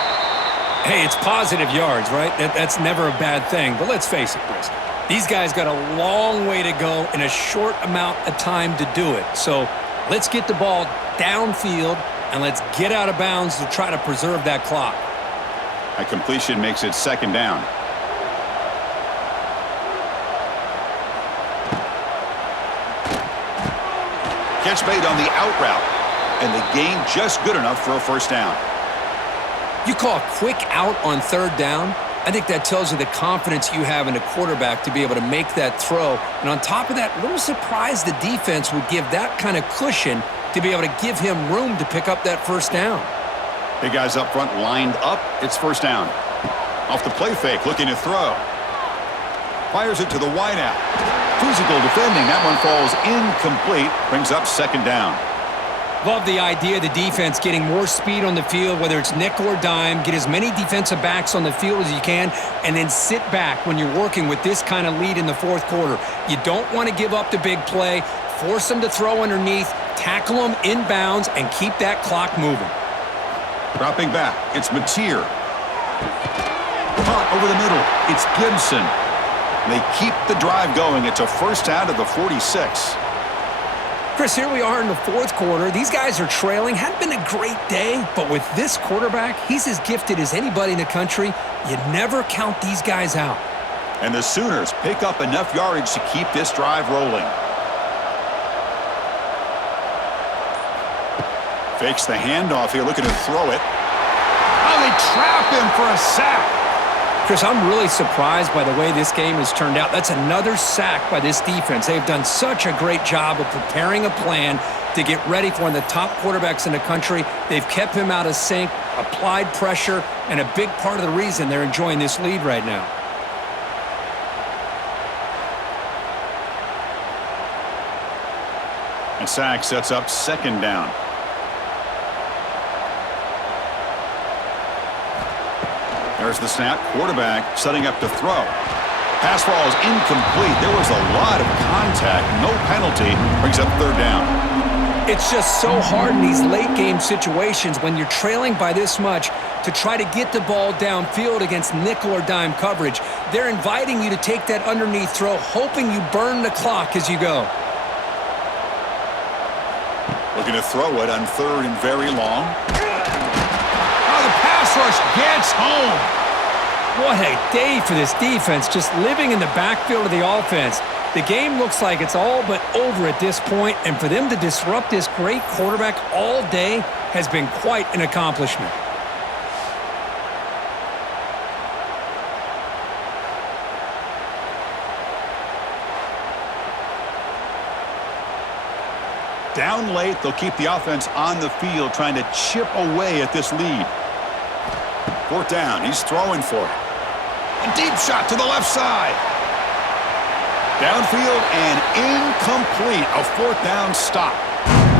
Hey, it's positive yards, right? That's never a bad thing. But let's face it, Chris. These guys got a long way to go in a short amount of time to do it. So let's get the ball downfield and let's get out of bounds to try to preserve that clock. A completion makes it second down. Catch made on the out route, and the gain just good enough for a first down. You call a quick out on third down. I think that tells you the confidence you have in a quarterback to be able to make that throw. And on top of that, a little surprised the defense would give that kind of cushion to be able to give him room to pick up that first down. Big guys up front lined up. It's first down. Off the play fake, looking to throw. Fires it to the wideout. Physical defending. That one falls incomplete. Brings up second down. Love the idea of the defense getting more speed on the field, whether it's nickel or dime. Get as many defensive backs on the field as you can, and then sit back when you're working with this kind of lead in the fourth quarter. You don't want to give up the big play. Force them to throw underneath, tackle them inbounds, and keep that clock moving. Dropping back, it's Mateer. Caught over the middle, it's Gibson. They keep the drive going. It's a first down to the 46. Chris, here we are in the fourth quarter. These guys are trailing. Hadn't been a great day, but with this quarterback, he's as gifted as anybody in the country. You never count these guys out. And the Sooners pick up enough yardage to keep this drive rolling. Fakes the handoff here, looking to throw it. Oh, they trap him for a sack. Chris, I'm really surprised by the way this game has turned out. That's another sack by this defense. They've done such a great job of preparing a plan to get ready for one of the top quarterbacks in the country. They've kept him out of sync, applied pressure, and a big part of the reason they're enjoying this lead right now. And sack sets up second down. There's the snap. Quarterback setting up to throw. Pass ball is incomplete. There was a lot of contact. No penalty. Brings up third down. It's just so hard in these late-game situations when you're trailing by this much to try to get the ball downfield against nickel or dime coverage. They're inviting you to take that underneath throw, hoping you burn the clock as you go. Looking to throw it on third and very long. Oh, the pass rush gets home. What a day for this defense, just living in the backfield of the offense. The game looks like it's all but over at this point, and for them to disrupt this great quarterback all day has been quite an accomplishment. Down late, they'll keep the offense on the field, trying to chip away at this lead. Fourth down, he's throwing for it. A deep shot to the left side. Downfield and incomplete. A fourth down stop.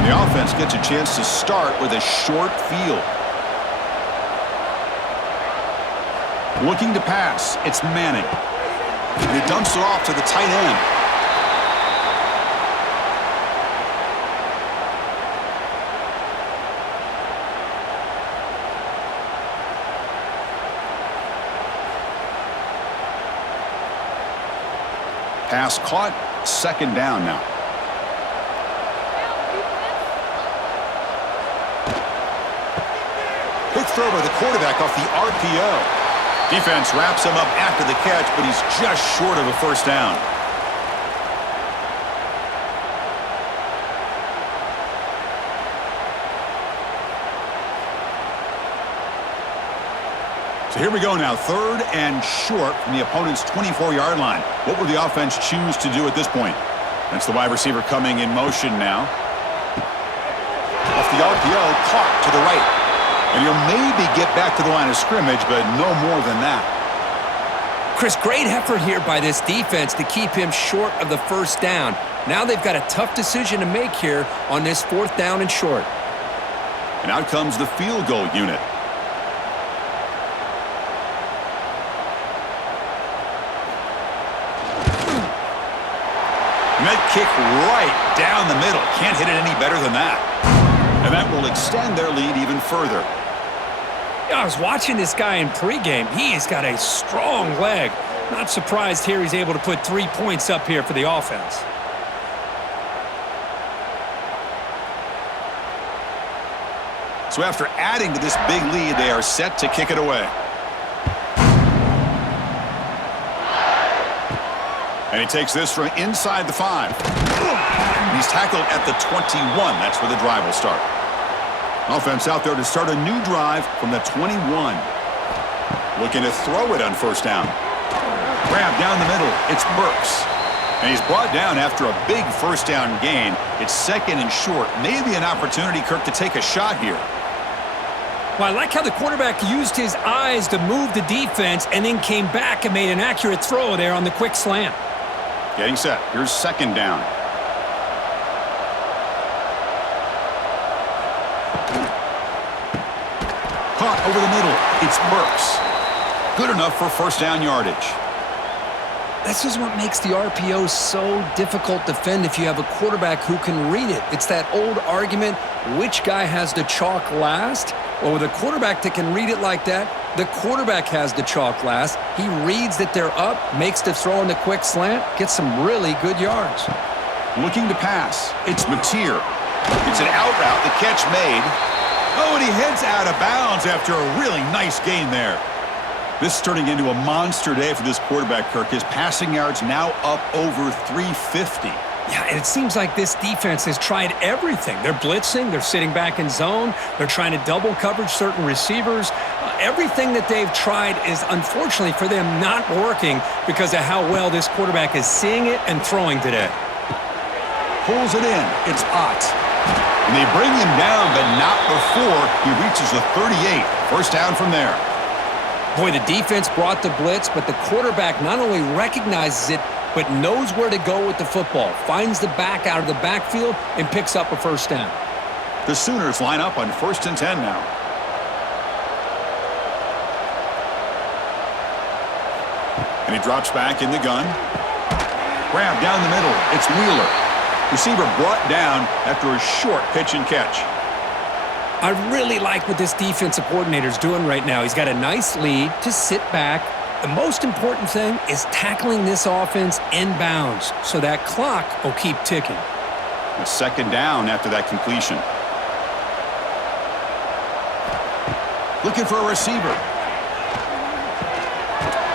The offense gets a chance to start with a short field. Looking to pass, it's Manning. And he dumps it off to the tight end. Pass caught, second down now. Quick throw by the quarterback off the RPO. Defense wraps him up after the catch, but he's just short of a first down. So here we go now, third and short from the opponent's 24-yard line. What will the offense choose to do at this point? That's the wide receiver coming in motion now. Off the RPO, caught to the right. And he'll maybe get back to the line of scrimmage, but no more than that. Chris, great effort here by this defense to keep him short of the first down. Now they've got a tough decision to make here on this fourth down and short. And out comes the field goal unit. And that kick right down the middle. Can't hit it any better than that. And that will extend their lead even further. I was watching this guy in pregame. He has got a strong leg. Not surprised here he's able to put 3 points up here for the offense. So after adding to this big lead, they are set to kick it away. And he takes this from inside the 5. He's tackled at the 21. That's where the drive will start. Offense out there to start a new drive from the 21. Looking to throw it on first down. Grab down the middle. It's Burks. And he's brought down after a big first down gain. It's second and short. Maybe an opportunity, Kirk, to take a shot here. Well, I like how the quarterback used his eyes to move the defense and then came back and made an accurate throw there on the quick slant. Getting set. Here's second down. Caught over the middle. It's Burks. Good enough for first down yardage. This is what makes the RPO so difficult to defend if you have a quarterback who can read it. It's that old argument, which guy has the chalk last? Well, with a quarterback that can read it like that, the quarterback has the chalk last. He reads that they're up, makes the throw on the quick slant, gets some really good yards. Looking to pass. It's Mateer. It's an out route. The catch made. Oh, and he heads out of bounds after a really nice gain there. This is turning into a monster day for this quarterback, Kirk. His passing yards now up over 350. Yeah, and it seems like this defense has tried everything. They're blitzing, they're sitting back in zone, they're trying to double coverage certain receivers. Everything that they've tried is, unfortunately for them, not working because of how well this quarterback is seeing it and throwing today. Pulls it in. It's Ott. And they bring him down, but not before he reaches the 38. First down from there. Boy, the defense brought the blitz, but the quarterback not only recognizes it, but knows where to go with the football. Finds the back out of the backfield and picks up a first down. The Sooners line up on 1st and 10 now. And he drops back in the gun. Grab down the middle. It's Wheeler. Receiver brought down after a short pitch and catch. I really like what this defensive coordinator's doing right now. He's got a nice lead to sit back. The most important thing is tackling this offense inbounds so that clock will keep ticking. A 2nd down after that completion. Looking for a receiver.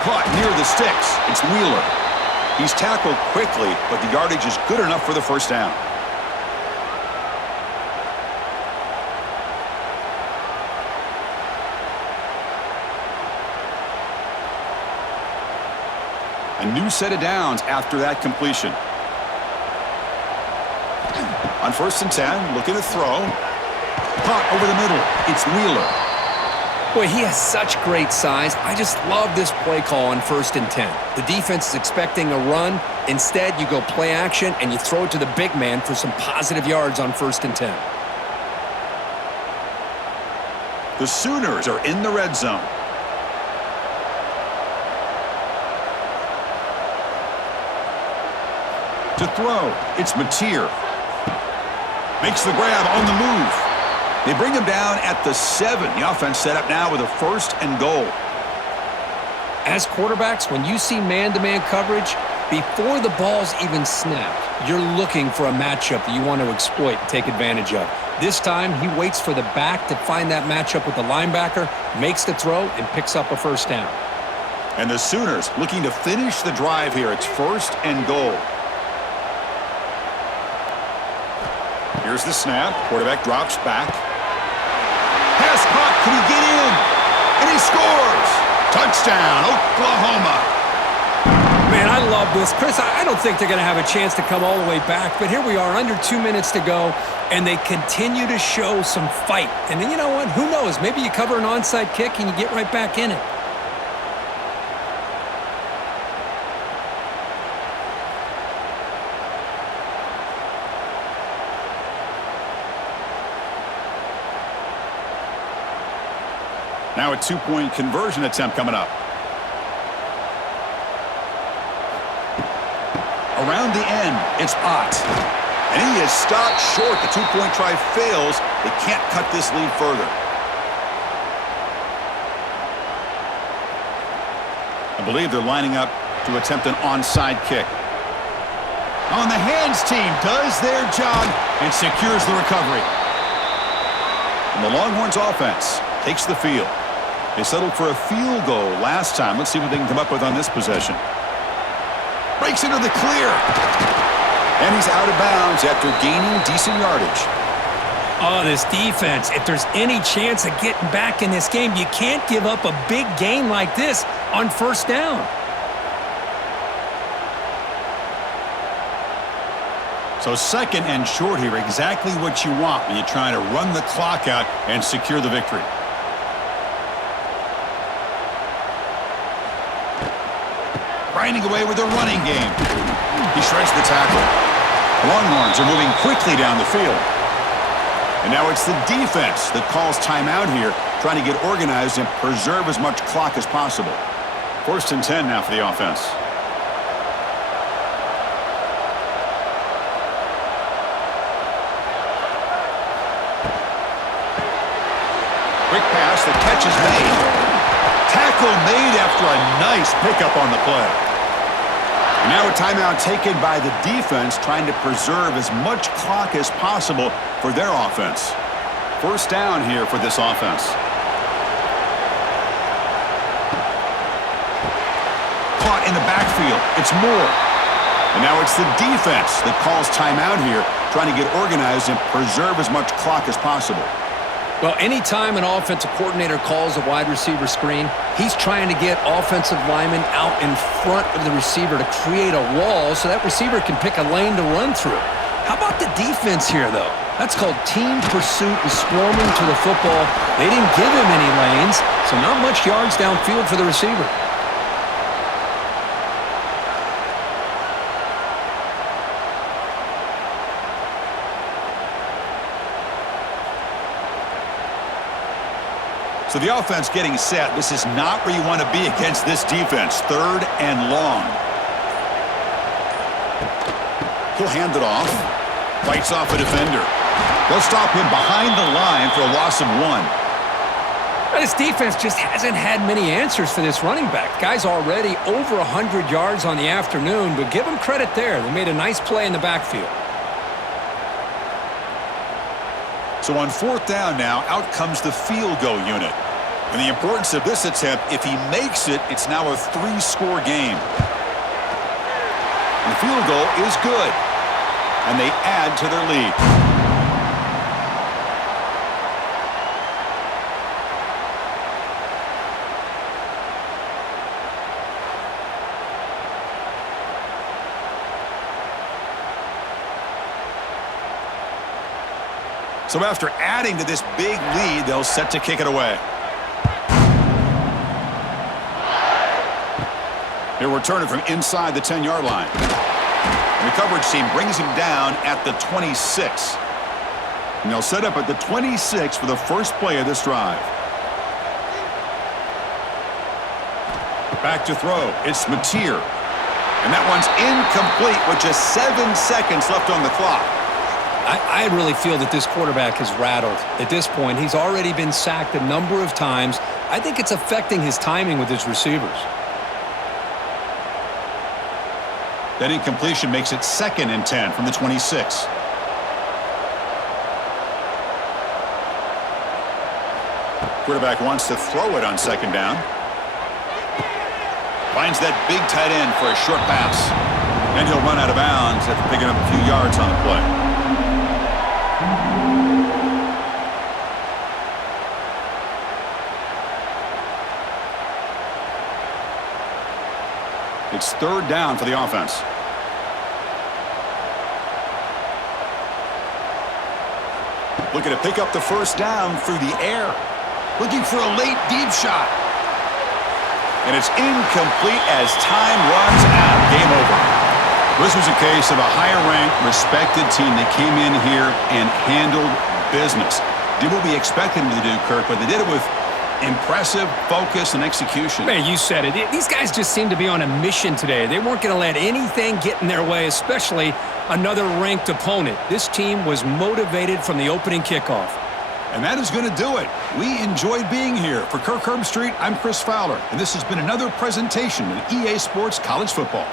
Caught near the sticks. It's Wheeler. He's tackled quickly, but the yardage is good enough for the first down. A new set of downs after that completion. On 1st and 10, looking to throw. Caught over the middle. It's Wheeler. Boy, he has such great size. I just love this play call on 1st and 10. The defense is expecting a run. Instead, you go play action and you throw it to the big man for some positive yards on 1st and 10. The Sooners are in the red zone. To throw, it's Mateer. Makes the grab on the move. They bring him down at the 7. The offense set up now with a 1st and goal. As quarterbacks, when you see man-to-man coverage, before the ball's even snapped, you're looking for a matchup that you want to exploit and take advantage of. This time, he waits for the back to find that matchup with the linebacker, makes the throw, and picks up a first down. And the Sooners looking to finish the drive here. It's 1st and goal. Here's the snap. Quarterback drops back. Pass caught. Can he get in? And he scores. Touchdown, Oklahoma. Man, I love this. Chris, I don't think they're going to have a chance to come all the way back, but here we are, under 2 minutes to go, and they continue to show some fight. And then you know what? Who knows? Maybe you cover an onside kick and you get right back in it. Now a 2-point conversion attempt coming up. Around the end, it's Ott. And he is stopped short. The 2-point try fails. They can't cut this lead further. I believe they're lining up to attempt an onside kick. On the hands team does their job and secures the recovery. And the Longhorns offense takes the field. They settled for a field goal last time. Let's see what they can come up with on this possession. Breaks into the clear. And he's out of bounds after gaining decent yardage. Oh, this defense, if there's any chance of getting back in this game, you can't give up a big gain like this on 1st down. So 2nd and short here, exactly what you want when you're trying to run the clock out and secure the victory. Grinding away with a running game. He shreds the tackle. Longhorns are moving quickly down the field. And now it's the defense that calls timeout here, trying to get organized and preserve as much clock as possible. 1st and 10 now for the offense. Quick pass, the catch is made. Tackle made after a nice pickup on the play. And now a timeout taken by the defense, trying to preserve as much clock as possible for their offense. 1st down here for this offense. Caught in the backfield. It's Moore. And now it's the defense that calls timeout here, trying to get organized and preserve as much clock as possible. Well, anytime an offensive coordinator calls a wide receiver screen, he's trying to get offensive linemen out in front of the receiver to create a wall so that receiver can pick a lane to run through. How about the defense here, though? That's called team pursuit and swarming to the football. They didn't give him any lanes, so not much yards downfield for the receiver. So the offense getting set. This is not where you want to be against this defense. 3rd and long. He'll hand it off. Fights off a defender. They'll stop him behind the line for a loss of 1. This defense just hasn't had many answers for this running back. Guy's already over 100 yards on the afternoon, but give him credit there. They made a nice play in the backfield. So on 4th down now, out comes the field goal unit. And the importance of this attempt, if he makes it, it's now a 3-score game. And the field goal is good. And they add to their lead. So after adding to this big lead, they'll set to kick it away. He'll return it from inside the 10-yard line. And the coverage team brings him down at the 26. And they'll set up at the 26 for the first play of this drive. Back to throw. It's Mateer. And that one's incomplete with just 7 seconds left on the clock. I really feel that this quarterback is rattled. At this point, he's already been sacked a number of times. I think it's affecting his timing with his receivers. That incompletion makes it 2nd and 10 from the 26. Quarterback wants to throw it on 2nd down. Finds that big tight end for a short pass. And he'll run out of bounds after picking up a few yards on the play. It's 3rd down for the offense. Looking to pick up the 1st down through the air. Looking for a late deep shot. And it's incomplete as time runs out. Game over. This was a case of a higher-ranked, respected team that came in here and handled business. Did what we expected them to do, Kirk, but they did it with impressive focus and execution. Man, you said it. These guys just seem to be on a mission today. They weren't going to let anything get in their way, especially another ranked opponent. This team was motivated from the opening kickoff. And that is going to do it. We enjoyed being here. For Kirk Herbstreit, I'm Chris Fowler, and this has been another presentation of EA Sports College Football.